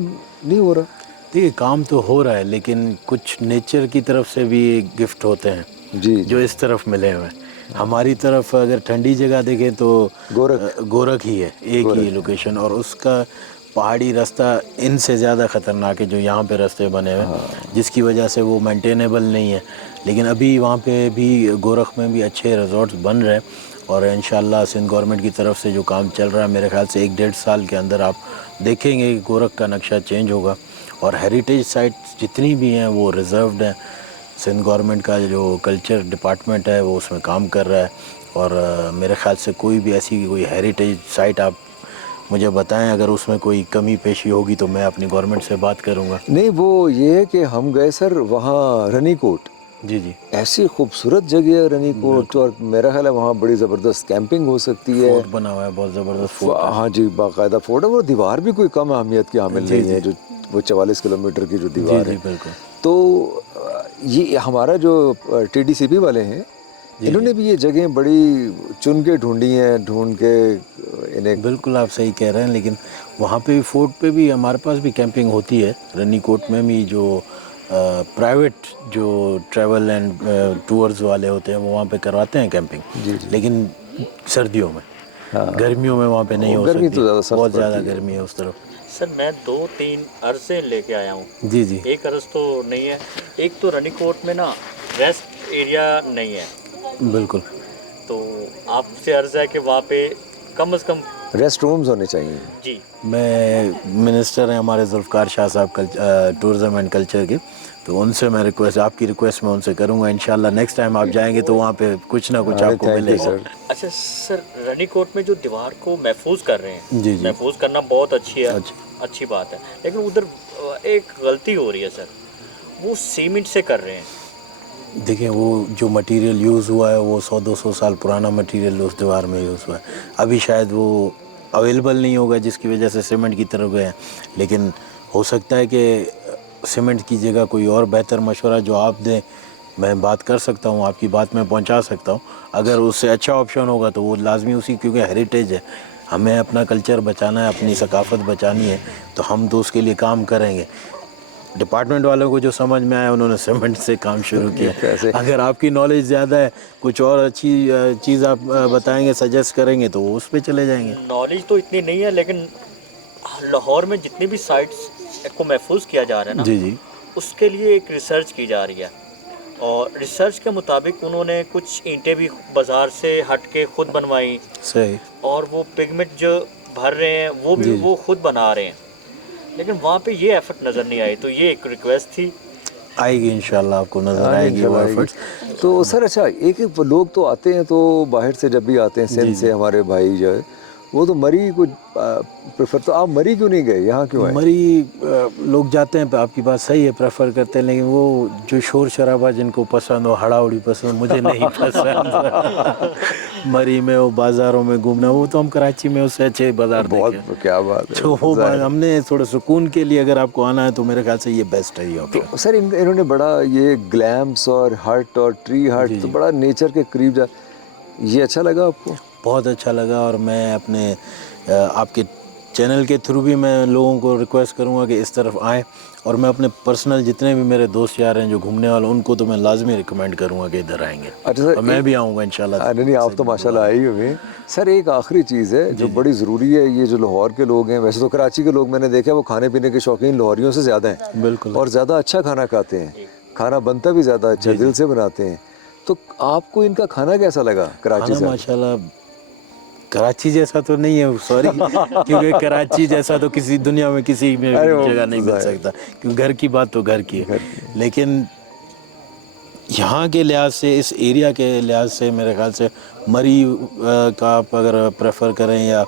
नहीं हो रहा? देखिए काम तो हो रहा है, लेकिन कुछ नेचर की तरफ से भी गिफ्ट होते हैं जी, जो इस तरफ मिले हुए हैं। हमारी तरफ अगर ठंडी जगह देखें तो गोरख ही है, एक ही लोकेशन, और उसका पहाड़ी रास्ता इनसे ज़्यादा ख़तरनाक है जो यहाँ पे रास्ते बने हुए हैं, जिसकी वजह से वो मेंटेनेबल नहीं है। लेकिन अभी वहाँ पे भी गोरख में भी अच्छे रिजॉर्ट्स बन रहे हैं और इंशाल्लाह सिंध गवर्नमेंट की तरफ से जो काम चल रहा है, मेरे ख्याल से 1-1.5 साल के अंदर आप देखेंगे कि गोरख का नक्शा चेंज होगा और हेरिटेज साइट्स जितनी भी हैं वो रिज़र्व्ड हैं। सिंध गवर्नमेंट का जो कल्चर डिपार्टमेंट है वो उसमें काम कर रहा है और मेरे ख्याल से कोई भी ऐसी कोई हेरिटेज साइट आप मुझे बताएं, अगर उसमें कोई कमी पेशी होगी तो मैं अपनी गवर्नमेंट से बात करूँगा। नहीं, वो ये है कि हम गए सर वहाँ रनीकोट, जी ऐसी खूबसूरत जगह है रनीकोट, और मेरा ख्याल है वहाँ बड़ी ज़बरदस्त कैंपिंग हो सकती है। फोर्ट बना हुआ है, बहुत ज़बरदस्त फोर्ट है। हाँ जी, बाकायदा फोर्ट है। वो दीवार भी कोई कम अहमियत की हामिल नहीं है, जो वो 44 किलोमीटर की जो दीवार है। बिल्कुल। तो ये हमारा जो TDCP वाले हैं, इन्होंने भी ये जगह बड़ी चुन के ढूंढी हैं, ढूंढ के इन्हें। बिल्कुल आप सही कह रहे हैं, लेकिन वहाँ पे भी फोर्ट पे भी हमारे पास भी कैंपिंग होती है। रनीकोट में भी जो प्राइवेट जो ट्रैवल एंड टूर्स वाले होते हैं वो वहाँ पे करवाते हैं कैंपिंग, लेकिन सर्दियों में। गर्मियों में वहाँ पे नहीं हो सकती, तो बहुत ज़्यादा गर्मी है उस तरफ। सर मैं 2-3 अर्ज़ें लेके आया हूँ। जी एक अर्ज़ तो नहीं है, एक तो रनीकोट में ना रेस्ट एरिया नहीं है। बिल्कुल। तो आपसे अर्ज़ है कि वहाँ पे कम से कम रेस्ट रूम्स होने चाहिए। जी मैं मिनिस्टर हैं हमारे जुल्फ़कार शाह साहब टूरिज़म एंड कल्चर के, तो उनसे मैं रिक्वेस्ट, आपकी रिक्वेस्ट मैं उनसे करूंगा। इंशाल्लाह नेक्स्ट टाइम आप जाएंगे तो वहाँ पे कुछ ना कुछ अरे आपको thank you, मिलेगा। सर। अच्छा सर, रनीकोट में जो दीवार को महफूज कर रहे हैं, जी जी। महफूज करना बहुत अच्छी है, अच्छा। अच्छी बात है, लेकिन उधर एक गलती हो रही है सर, वो सीमेंट से कर रहे हैं। देखिए वो जो मटेरियल यूज़ हुआ है वो 100-200 साल पुराना मटेरियल उस दीवार में यूज़ हुआ है। अभी शायद वो अवेलेबल नहीं होगा जिसकी वजह से सीमेंट की तरफ गए हैं, लेकिन हो सकता है कि सीमेंट की जगह कोई और बेहतर मशवरा जो आप दें, मैं बात कर सकता हूँ, आपकी बात मैं पहुँचा सकता हूँ। अगर उससे अच्छा ऑप्शन होगा तो वो लाजमी उसी, क्योंकि हेरिटेज है, हमें अपना कल्चर बचाना है, अपनी सकाफ़त बचानी है, तो हम तो उसके लिए काम करेंगे। डिपार्टमेंट वालों को जो समझ में आया उन्होंने सीमेंट से काम शुरू किया। अगर आपकी नॉलेज ज़्यादा है, कुछ और अच्छी चीज़ आप बताएंगे, सजेस्ट करेंगे तो उस पर चले जाएंगे। नॉलेज तो इतनी नहीं है, लेकिन लाहौर में जितनी भी साइट्स को महफूज किया जा रहा है ना, जी जी। उसके लिए एक रिसर्च की जा रही है, और रिसर्च के मुताबिक उन्होंने कुछ ईंटें भी बाज़ार से हट के खुद बनवाई, सही। और वो पिगमेंट जो भर रहे हैं वो भी वो खुद बना रहे हैं, लेकिन वहाँ पे ये एफर्ट नज़र नहीं आई। तो ये एक रिक्वेस्ट थी, आएगी इंशाल्लाह, आपको नज़र आएगी वो एफर्ट्स। तो सर अच्छा, एक एक लोग तो आते हैं, तो बाहर से जब भी आते हैं, सिंध से हमारे भाई जो है, वो तो मरी को प्रेफर, तो आप मरी क्यों नहीं गए, यहाँ क्यों आए? मरी लोग जाते हैं, आपकी बात सही है, प्रेफर करते हैं, लेकिन वो जो शोर शराबा जिनको पसंद हो, हड़ाउड़ी पसंद, मुझे नहीं पसंद। मरी में वो बाज़ारों में घूमना, वो तो हम कराची में उससे अच्छे बाज़ार बहुत देखे। क्या बात है। तो वो हमने थोड़ा सुकून के लिए अगर आपको आना है तो मेरे ख्याल से ये बेस्ट है ये ऑप्शन। तो सर इन्होंने बड़ा ये ग्लैम्स और हट और ट्री हट, तो बड़ा नेचर के करीब जा, ये अच्छा लगा आपको? बहुत अच्छा लगा, और मैं अपने आपके चैनल के थ्रू भी मैं लोगों को रिक्वेस्ट करूंगा कि इस तरफ आएँ, और मैं अपने पर्सनल जितने भी मेरे दोस्त यार हैं जो घूमने वाले, उनको तो मैं लाजमी रिकमेंड करूंगा कि इधर आएंगे। अच्छा सर, और मैं भी आऊँगा इंशाल्लाह। नहीं आप तो माशाल्लाह आए ही हुए। सर एक आखिरी चीज़ है जो बड़ी ज़रूरी है, ये जो लाहौर के लोग हैं, वैसे तो कराची के लोग मैंने देखा वो खाने पीने के शौकीन लाहौरियों से ज़्यादा हैं, बिल्कुल, और ज़्यादा अच्छा खाना खाते हैं, खाना बनता भी ज़्यादा अच्छा, दिल से बनाते हैं। तो आपको इनका खाना कैसा लगा कराची से? माशाल्लाह कराची जैसा तो नहीं है, सॉरी, क्योंकि कराची जैसा तो किसी दुनिया में किसी में जगह नहीं मिल सकता, क्योंकि घर की बात तो घर की है। लेकिन यहाँ के लिहाज से, इस एरिया के लिहाज से मेरे ख्याल से मरी का आप अगर प्रेफर करें, या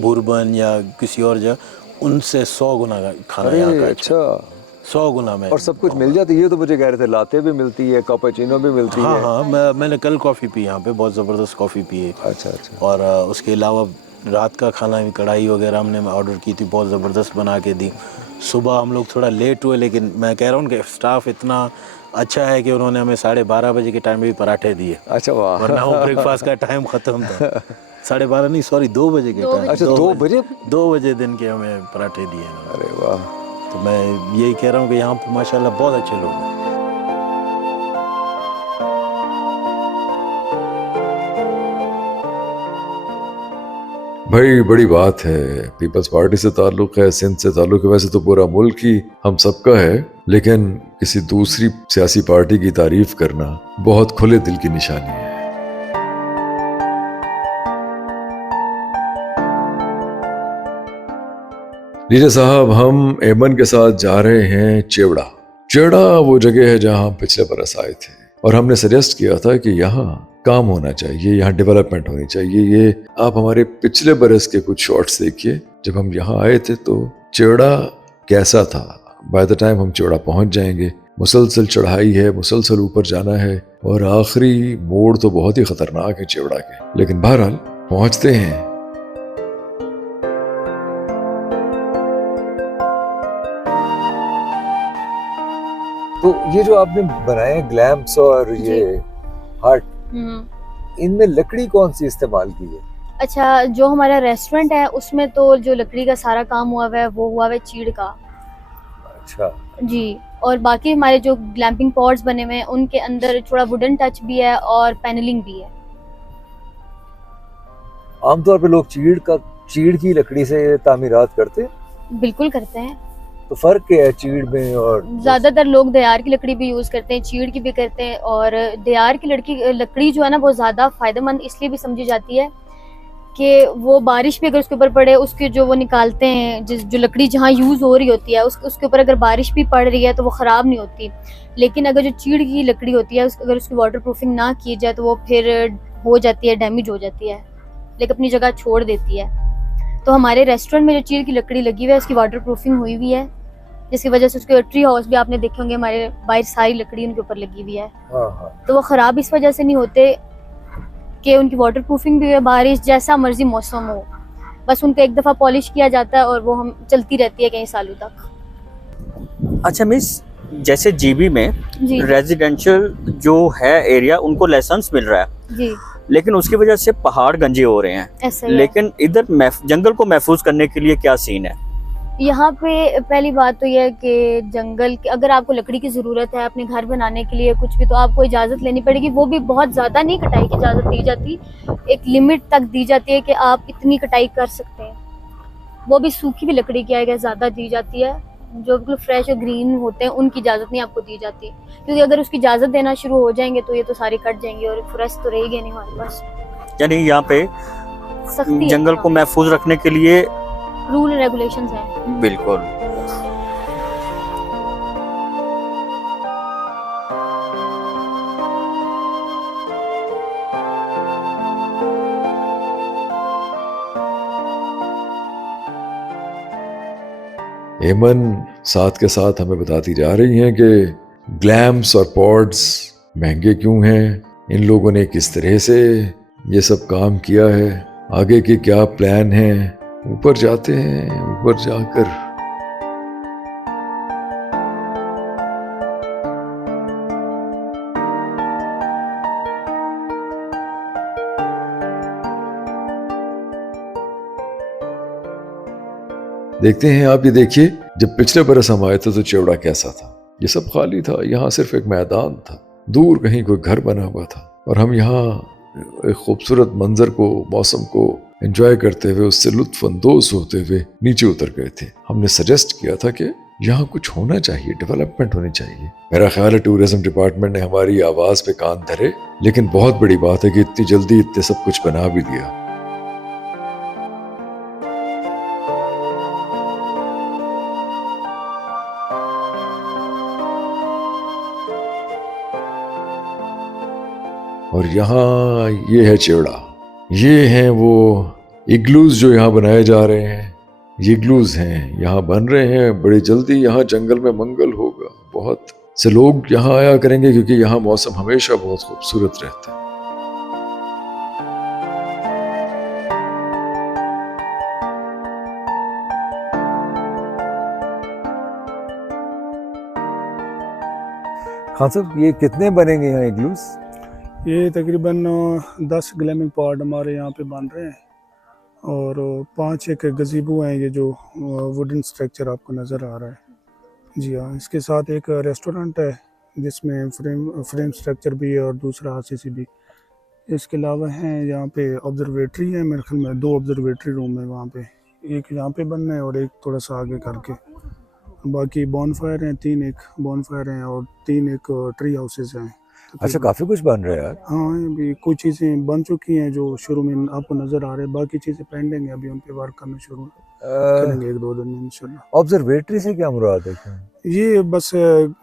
बुरबन या किसी और जगह, उनसे 100 गुना खाना यहाँ का अच्छा, 100 गुना में। और सब कुछ मिल जाती है, ये तो मुझे कह रहे थे, लाते भी मिलती है, कैपुचिनो भी मिलती है। हाँ, मैंने कल कॉफ़ी पी यहाँ पे, बहुत ज़बरदस्त कॉफ़ी पी है। अच्छा अच्छा। और उसके अलावा रात का खाना भी, कढ़ाई वगैरह हमने ऑर्डर की थी, बहुत ज़बरदस्त बना के दी। सुबह हम लोग थोड़ा लेट हुए, लेकिन मैं कह रहा हूँ कि स्टाफ इतना अच्छा है कि उन्होंने हमें 12:30 बजे के टाइम में भी पराठे दिए। अच्छा वाह। वरना वो ब्रेकफास्ट का टाइम ख़त्म था। 12:30 नहीं, सॉरी 2 बजे के टाइम। अच्छा 2 बजे? 2 बजे दिन के हमें पराठे दिए। अरे वाह। तो मैं यही कह रहा हूँ कि यहाँ पर माशाल्लाह बहुत अच्छे लोग हैं। भाई बड़ी बात है, पीपल्स पार्टी से ताल्लुक़ है, सिंध से ताल्लुक़ है, वैसे तो पूरा मुल्क ही हम सबका है, लेकिन किसी दूसरी सियासी पार्टी की तारीफ करना बहुत खुले दिल की निशानी है। लीजिए साहब, हम एमन के साथ जा रहे हैं चेवड़ा। चेवड़ा वो जगह है जहां हम पिछले बरस आए थे, और हमने सजेस्ट किया था कि यहाँ काम होना चाहिए, यहाँ डेवलपमेंट होनी चाहिए। ये आप हमारे पिछले बरस के कुछ शॉट्स देखिए, जब हम यहाँ आए थे तो चेवड़ा कैसा था। बाय द टाइम हम चेवड़ा पहुंच जाएंगे, मुसलसल चढ़ाई है, मुसलसल ऊपर जाना है, और आखिरी मोड़ तो बहुत ही खतरनाक है चेवड़ा के, लेकिन बहरहाल पहुंचते हैं। तो ये जो आपने बनाए ग्लैम्प्स और ये हट, इनमें लकड़ी कौन सी इस्तेमाल की है? अच्छा, जो हमारा रेस्टोरेंट है उसमें तो जो लकड़ी का सारा काम हुआ है वो हुआ है चीड़ का। अच्छा जी, और बाकी हमारे जो ग्लैम्पिंग पॉट्स बने हुए हैं उनके अंदर थोड़ा वुडन टच भी है और पैनलिंग भी है। आमतौर पे लोग चीड़ की लकड़ी से तामीरात करते हैं। बिल्कुल करते हैं। तो तो फ़र्क क्या है चीड़ में और ज़्यादातर लोग देयार की लकड़ी भी यूज़ करते हैं, चीड़ की भी करते हैं। और देयार की लकड़ी जो है ना वो ज़्यादा फ़ायदेमंद इसलिए भी समझी जाती है कि वो बारिश भी अगर उसके ऊपर पड़े, उसके जो वो निकालते हैं जो लकड़ी जहाँ यूज़ हो रही होती है उसके ऊपर अगर बारिश भी पड़ रही है तो वो ख़राब नहीं होती। लेकिन अगर जो चीड़ की लकड़ी होती है अगर उसकी वाटर प्रूफिंग ना की जाए तो वो फिर हो जाती है, डैमेज हो जाती है, लेकिन अपनी जगह छोड़ देती है। तो हमारे रेस्टोरेंट में जो चीड़ की लकड़ी लगी हुई है उसकी वाटर प्रूफिंग हुई हुई है, जिसकी वजह से उसके ट्री हाउस भी आपने देखे होंगे, हमारे बाहर सारी लकड़ी उनके ऊपर लगी हुई है। हाँ तो वो ख़राब इस वजह से नहीं होते कि उनकी वाटर प्रूफिंग भी है, बारिश जैसा मर्जी मौसम हो, बस उनको एक दफ़ा पॉलिश किया जाता है और वो हम चलती रहती है कई सालों तक। अच्छा मिस, जैसे जीबी में जी रेजिडेंशियल जो है एरिया उनको लाइसेंस मिल रहा है, जी लेकिन उसकी वजह से पहाड़ गंजे हो रहे हैं, ऐसा ही है। लेकिन इधर जंगल को महफूज करने के लिए क्या सीन है? यहाँ पे पहली बात तो यह है कि जंगल के अगर आपको लकड़ी की ज़रूरत है अपने घर बनाने के लिए कुछ भी, तो आपको इजाज़त लेनी पड़ेगी। वो भी बहुत ज़्यादा नहीं कटाई की इजाज़त दी जाती, एक लिमिट तक दी जाती है कि आप इतनी कटाई कर सकते हैं। वो भी सूखी भी लकड़ी की आगे ज़्यादा दी जाती है, जो बिल्कुल फ्रेश और ग्रीन होते हैं उनकी इजाज़त नहीं आपको दी जाती, क्योंकि अगर उसकी इजाज़त देना शुरू हो जाएंगे तो ये तो सारे कट जाएंगे और फॉरेस्ट तो रहेगी नहीं हमारे पास। यानी यहाँ पे सख्ती जंगल को महफूज रखने के लिए रूल रेगुलेशंस हैं। बिल्कुल। एमन साथ के साथ हमें बताती जा रही हैं कि ग्लैम्स और पॉड्स महंगे क्यों हैं, इन लोगों ने किस तरह से ये सब काम किया है, आगे के क्या प्लान हैं। ऊपर जाते हैं, ऊपर जाकर देखते हैं। आप ये देखिए, जब पिछले बरस हम आए थे तो चेवड़ा कैसा था, ये सब खाली था, यहाँ सिर्फ एक मैदान था, दूर कहीं कोई घर बना हुआ था, और हम यहाँ एक खूबसूरत मंजर को, मौसम को एंजॉय करते हुए, उससे लुत्फ अंदोज होते हुए नीचे उतर गए थे। हमने सजेस्ट किया था कि यहाँ कुछ होना चाहिए, डेवलपमेंट होनी चाहिए। मेरा ख्याल है टूरिज्म डिपार्टमेंट ने हमारी आवाज पे कान धरे, लेकिन बहुत बड़ी बात है कि इतनी जल्दी इतने सब कुछ बना भी दिया। और यहाँ ये है चेवड़ा, ये हैं वो इग्लूज जो यहाँ बनाए जा रहे हैं। ये इग्लूज हैं, यहाँ बन रहे हैं, बड़ी जल्दी यहाँ जंगल में मंगल होगा। बहुत से लोग यहाँ आया करेंगे क्योंकि यहाँ मौसम हमेशा बहुत खूबसूरत रहता है। खान साहब, ये कितने बनेंगे यहाँ इग्लूस? ये तकरीबन 10 ग्लैमिंग पॉड हमारे यहाँ पे बन रहे हैं, और 5 एक गज़ीबो हैं, ये जो वुडन स्ट्रक्चर आपको नज़र आ रहा है। जी हाँ, इसके साथ एक रेस्टोरेंट है जिसमें फ्रेम स्ट्रक्चर भी है और दूसरा आरसीसी भी। इसके अलावा हैं यहाँ पे ऑब्जर्वेटरी है, मेरे ख्याल में 2 ऑब्जर्वेटरी रूम है वहाँ पे, एक यहाँ पे बनना है और एक थोड़ा सा आगे करके। बाकी बॉनफायर हैं, 3 एक बॉनफायर हैं और 3 एक ट्री हाउसेज हैं। अच्छा, काफी कुछ बन रहा है यार। हाँ, अभी कुछ चीज़ें बन चुकी हैं जो शुरू में आपको नज़र आ रहे हैं, बाकी चीज़ें पेंडिंग है, अभी उन पे वर्क करना शुरू करेंगे 1-2 दिन में इंशाल्लाह। ऑब्जर्वेटरी से क्या मुराद है? ये बस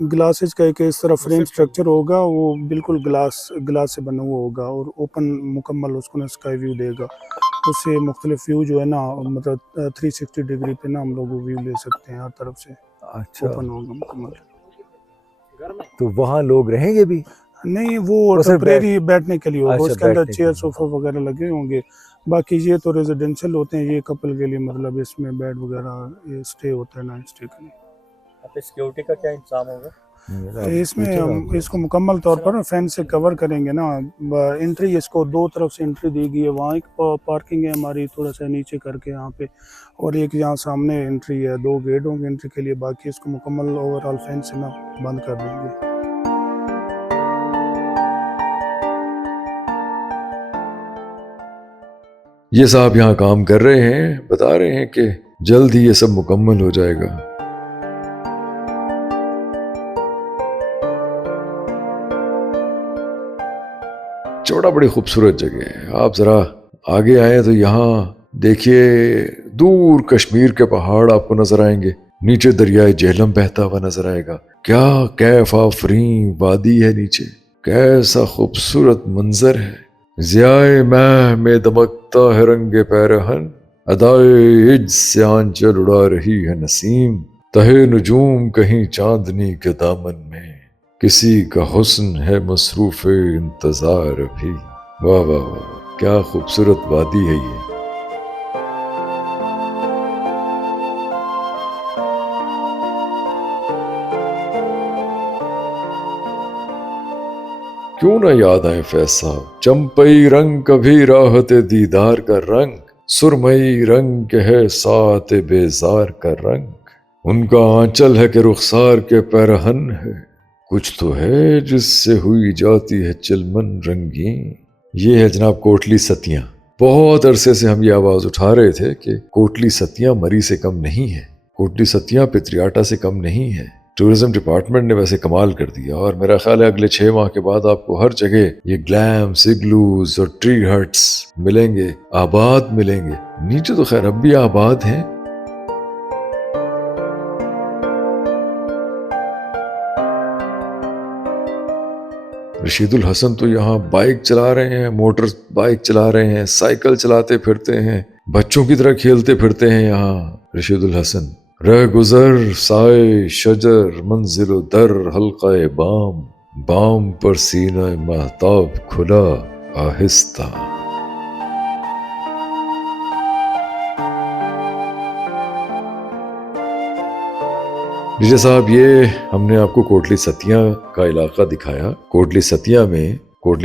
ग्लासेस का एक इस तरह फ्रेम स्ट्रक्चर होगा, वो बिल्कुल ग्लास से बना हुआ होगा और ओपन मुकम्मल उसको ना स्काई व्यू देगा। उससे मुख्तलिफ व्यू जो है ना, मतलब 360 डिग्री पे ना हम लोग व्यू ले सकते हैं हर तरफ से। अच्छा, ओपन होगा मुकम्मल। तो वहाँ लोग रहेंगे भी? नहीं, वो टेम्परेरी बैठने के लिए होगा। अच्छा, उसके अंदर बैठने के चेयर लिए। सोफा वगैरह लगे होंगे। बाकी ये तो रेजिडेंशियल होते हैं, ये कपल के लिए, मतलब इसमें बेड वगैरह ये स्टे होता है, नाइट स्टे के लिए। सिक्योरिटी का क्या इंतजाम होगा? इसमें हम इसको मुकम्मल तौर पर फेंस से कवर करेंगे ना। एंट्री इसको 2 तरफ से एंट्री दी गई है, वहाँ एक पार्किंग है हमारी थोड़ा सा नीचे करके यहाँ पे, और एक यहाँ सामने एंट्री है। 2 गेट होंगे एंट्री के लिए, बाकी इसको मुकम्मल ओवरऑल फेंस से ना बंद कर देंगे। ये साहब यहाँ काम कर रहे हैं, बता रहे हैं कि जल्द ही ये सब मुकम्मल हो जाएगा। बड़ी खूबसूरत जगह है। आप जरा आगे आए तो यहाँ देखिए, दूर कश्मीर के पहाड़ आपको नजर आएंगे, नीचे दरियाए झेलम बहता हुआ नजर आएगा। क्या कैफ आफरीन वादी है नीचे, कैसा खूबसूरत मंजर है। ज़ियाए मैह में दमकता है रंगे पैरहन, अदाए इज से आंचल उड़ा रही है नसीम, तहे नुजूम कहीं चांदनी के दामन में, किसी का हुस्न है मसरूफ़े इंतजार अभी। वाह वाह वाह, क्या खूबसूरत वादी है ये। क्यों ना याद आए फैज साहब, चंपई रंग कभी राहत दीदार का रंग, सुरमई रंग है सात बेजार का रंग, उनका आंचल है कि रुखसार के पैरहन है, कुछ तो है जिससे हुई जाती है चिलमन रंगीन। ये है जनाब कोटली सतियां। बहुत अरसे से हम ये आवाज उठा रहे थे कि कोटली सतियां मरी से कम नहीं है, कोटली सतियां पित्रियाटा से कम नहीं है। टूरिज्म डिपार्टमेंट ने वैसे कमाल कर दिया, और मेरा ख्याल है अगले 6 माह के बाद आपको हर जगह ये ग्लैम्स, इग्लूज और ट्री हट्स मिलेंगे, आबाद मिलेंगे। नीचे तो खैर अब भी आबाद हैं। रशीदुल हसन तो यहाँ बाइक चला रहे हैं, मोटर बाइक चला रहे हैं, साइकिल चलाते फिरते हैं, बच्चों की तरह खेलते फिरते हैं यहाँ रशीदुल हसन। रह गुजर साए शजर मंजिल दर हल्का बाम, बाम पर सीना महताब खुला आहिस्ता। डीजे साहब, ये हमने आपको कोटली सतिया का इलाका दिखाया। कोटली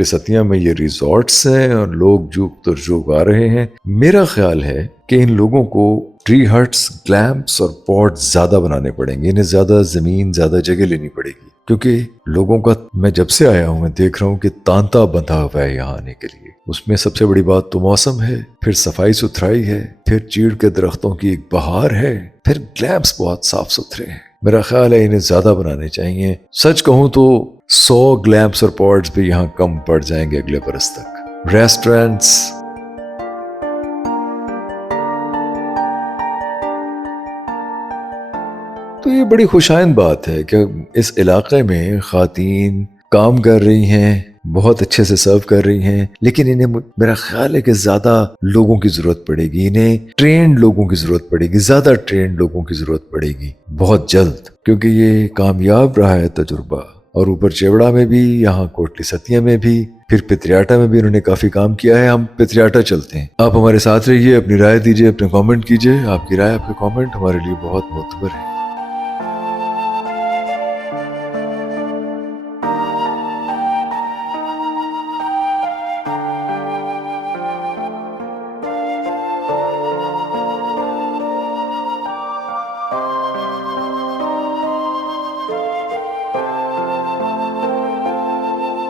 सतिया में ये रिजॉर्ट्स हैं और लोग जुग तुरजुग आ रहे हैं। मेरा ख्याल है कि इन लोगों को ट्री हट्स, ग्लैम्प्स और पॉट्स ज्यादा बनाने पड़ेंगे, इन्हें ज्यादा जमीन, ज्यादा जगह लेनी पड़ेगी, क्योंकि लोगों का, मैं जब से आया हूं मैं देख रहा हूं कि तांता बंधा हुआ है यहाँ आने के लिए। उसमें सबसे बड़ी बात तो मौसम है, फिर सफाई सुथराई है, फिर चीड़ के दरख्तों की एक बहार है, फिर ग्लैम्प्स बहुत साफ सुथरे हैं। मेरा ख्याल है इन्हें ज्यादा बनाने चाहिए। सच कहूं तो 100 ग्लैम्प्स और पॉट्स भी यहाँ कम पड़ जाएंगे अगले बरस तक। रेस्टोरेंट्स, तो ये बड़ी खुशाइंद बात है कि इस इलाके में खातीन काम कर रही हैं, बहुत अच्छे से सर्व कर रही हैं, लेकिन इन्हें, मेरा ख्याल है कि ज्यादा लोगों की जरूरत पड़ेगी, इन्हें ट्रेंड लोगों की जरूरत पड़ेगी, ज्यादा ट्रेंड लोगों की जरूरत पड़ेगी बहुत जल्द, क्योंकि ये कामयाब रहा है तजुर्बा। और ऊपर चेवड़ा में भी, यहाँ कोटली सतिया में भी, फिर पित्रियाटा में भी इन्होंने काफी काम किया है। हम पित्रियाटा चलते हैं, आप हमारे साथ रहिए, अपनी राय दीजिए, अपने कमेंट कीजिए। आपकी राय, आपके कमेंट हमारे लिए बहुत मोतबर है।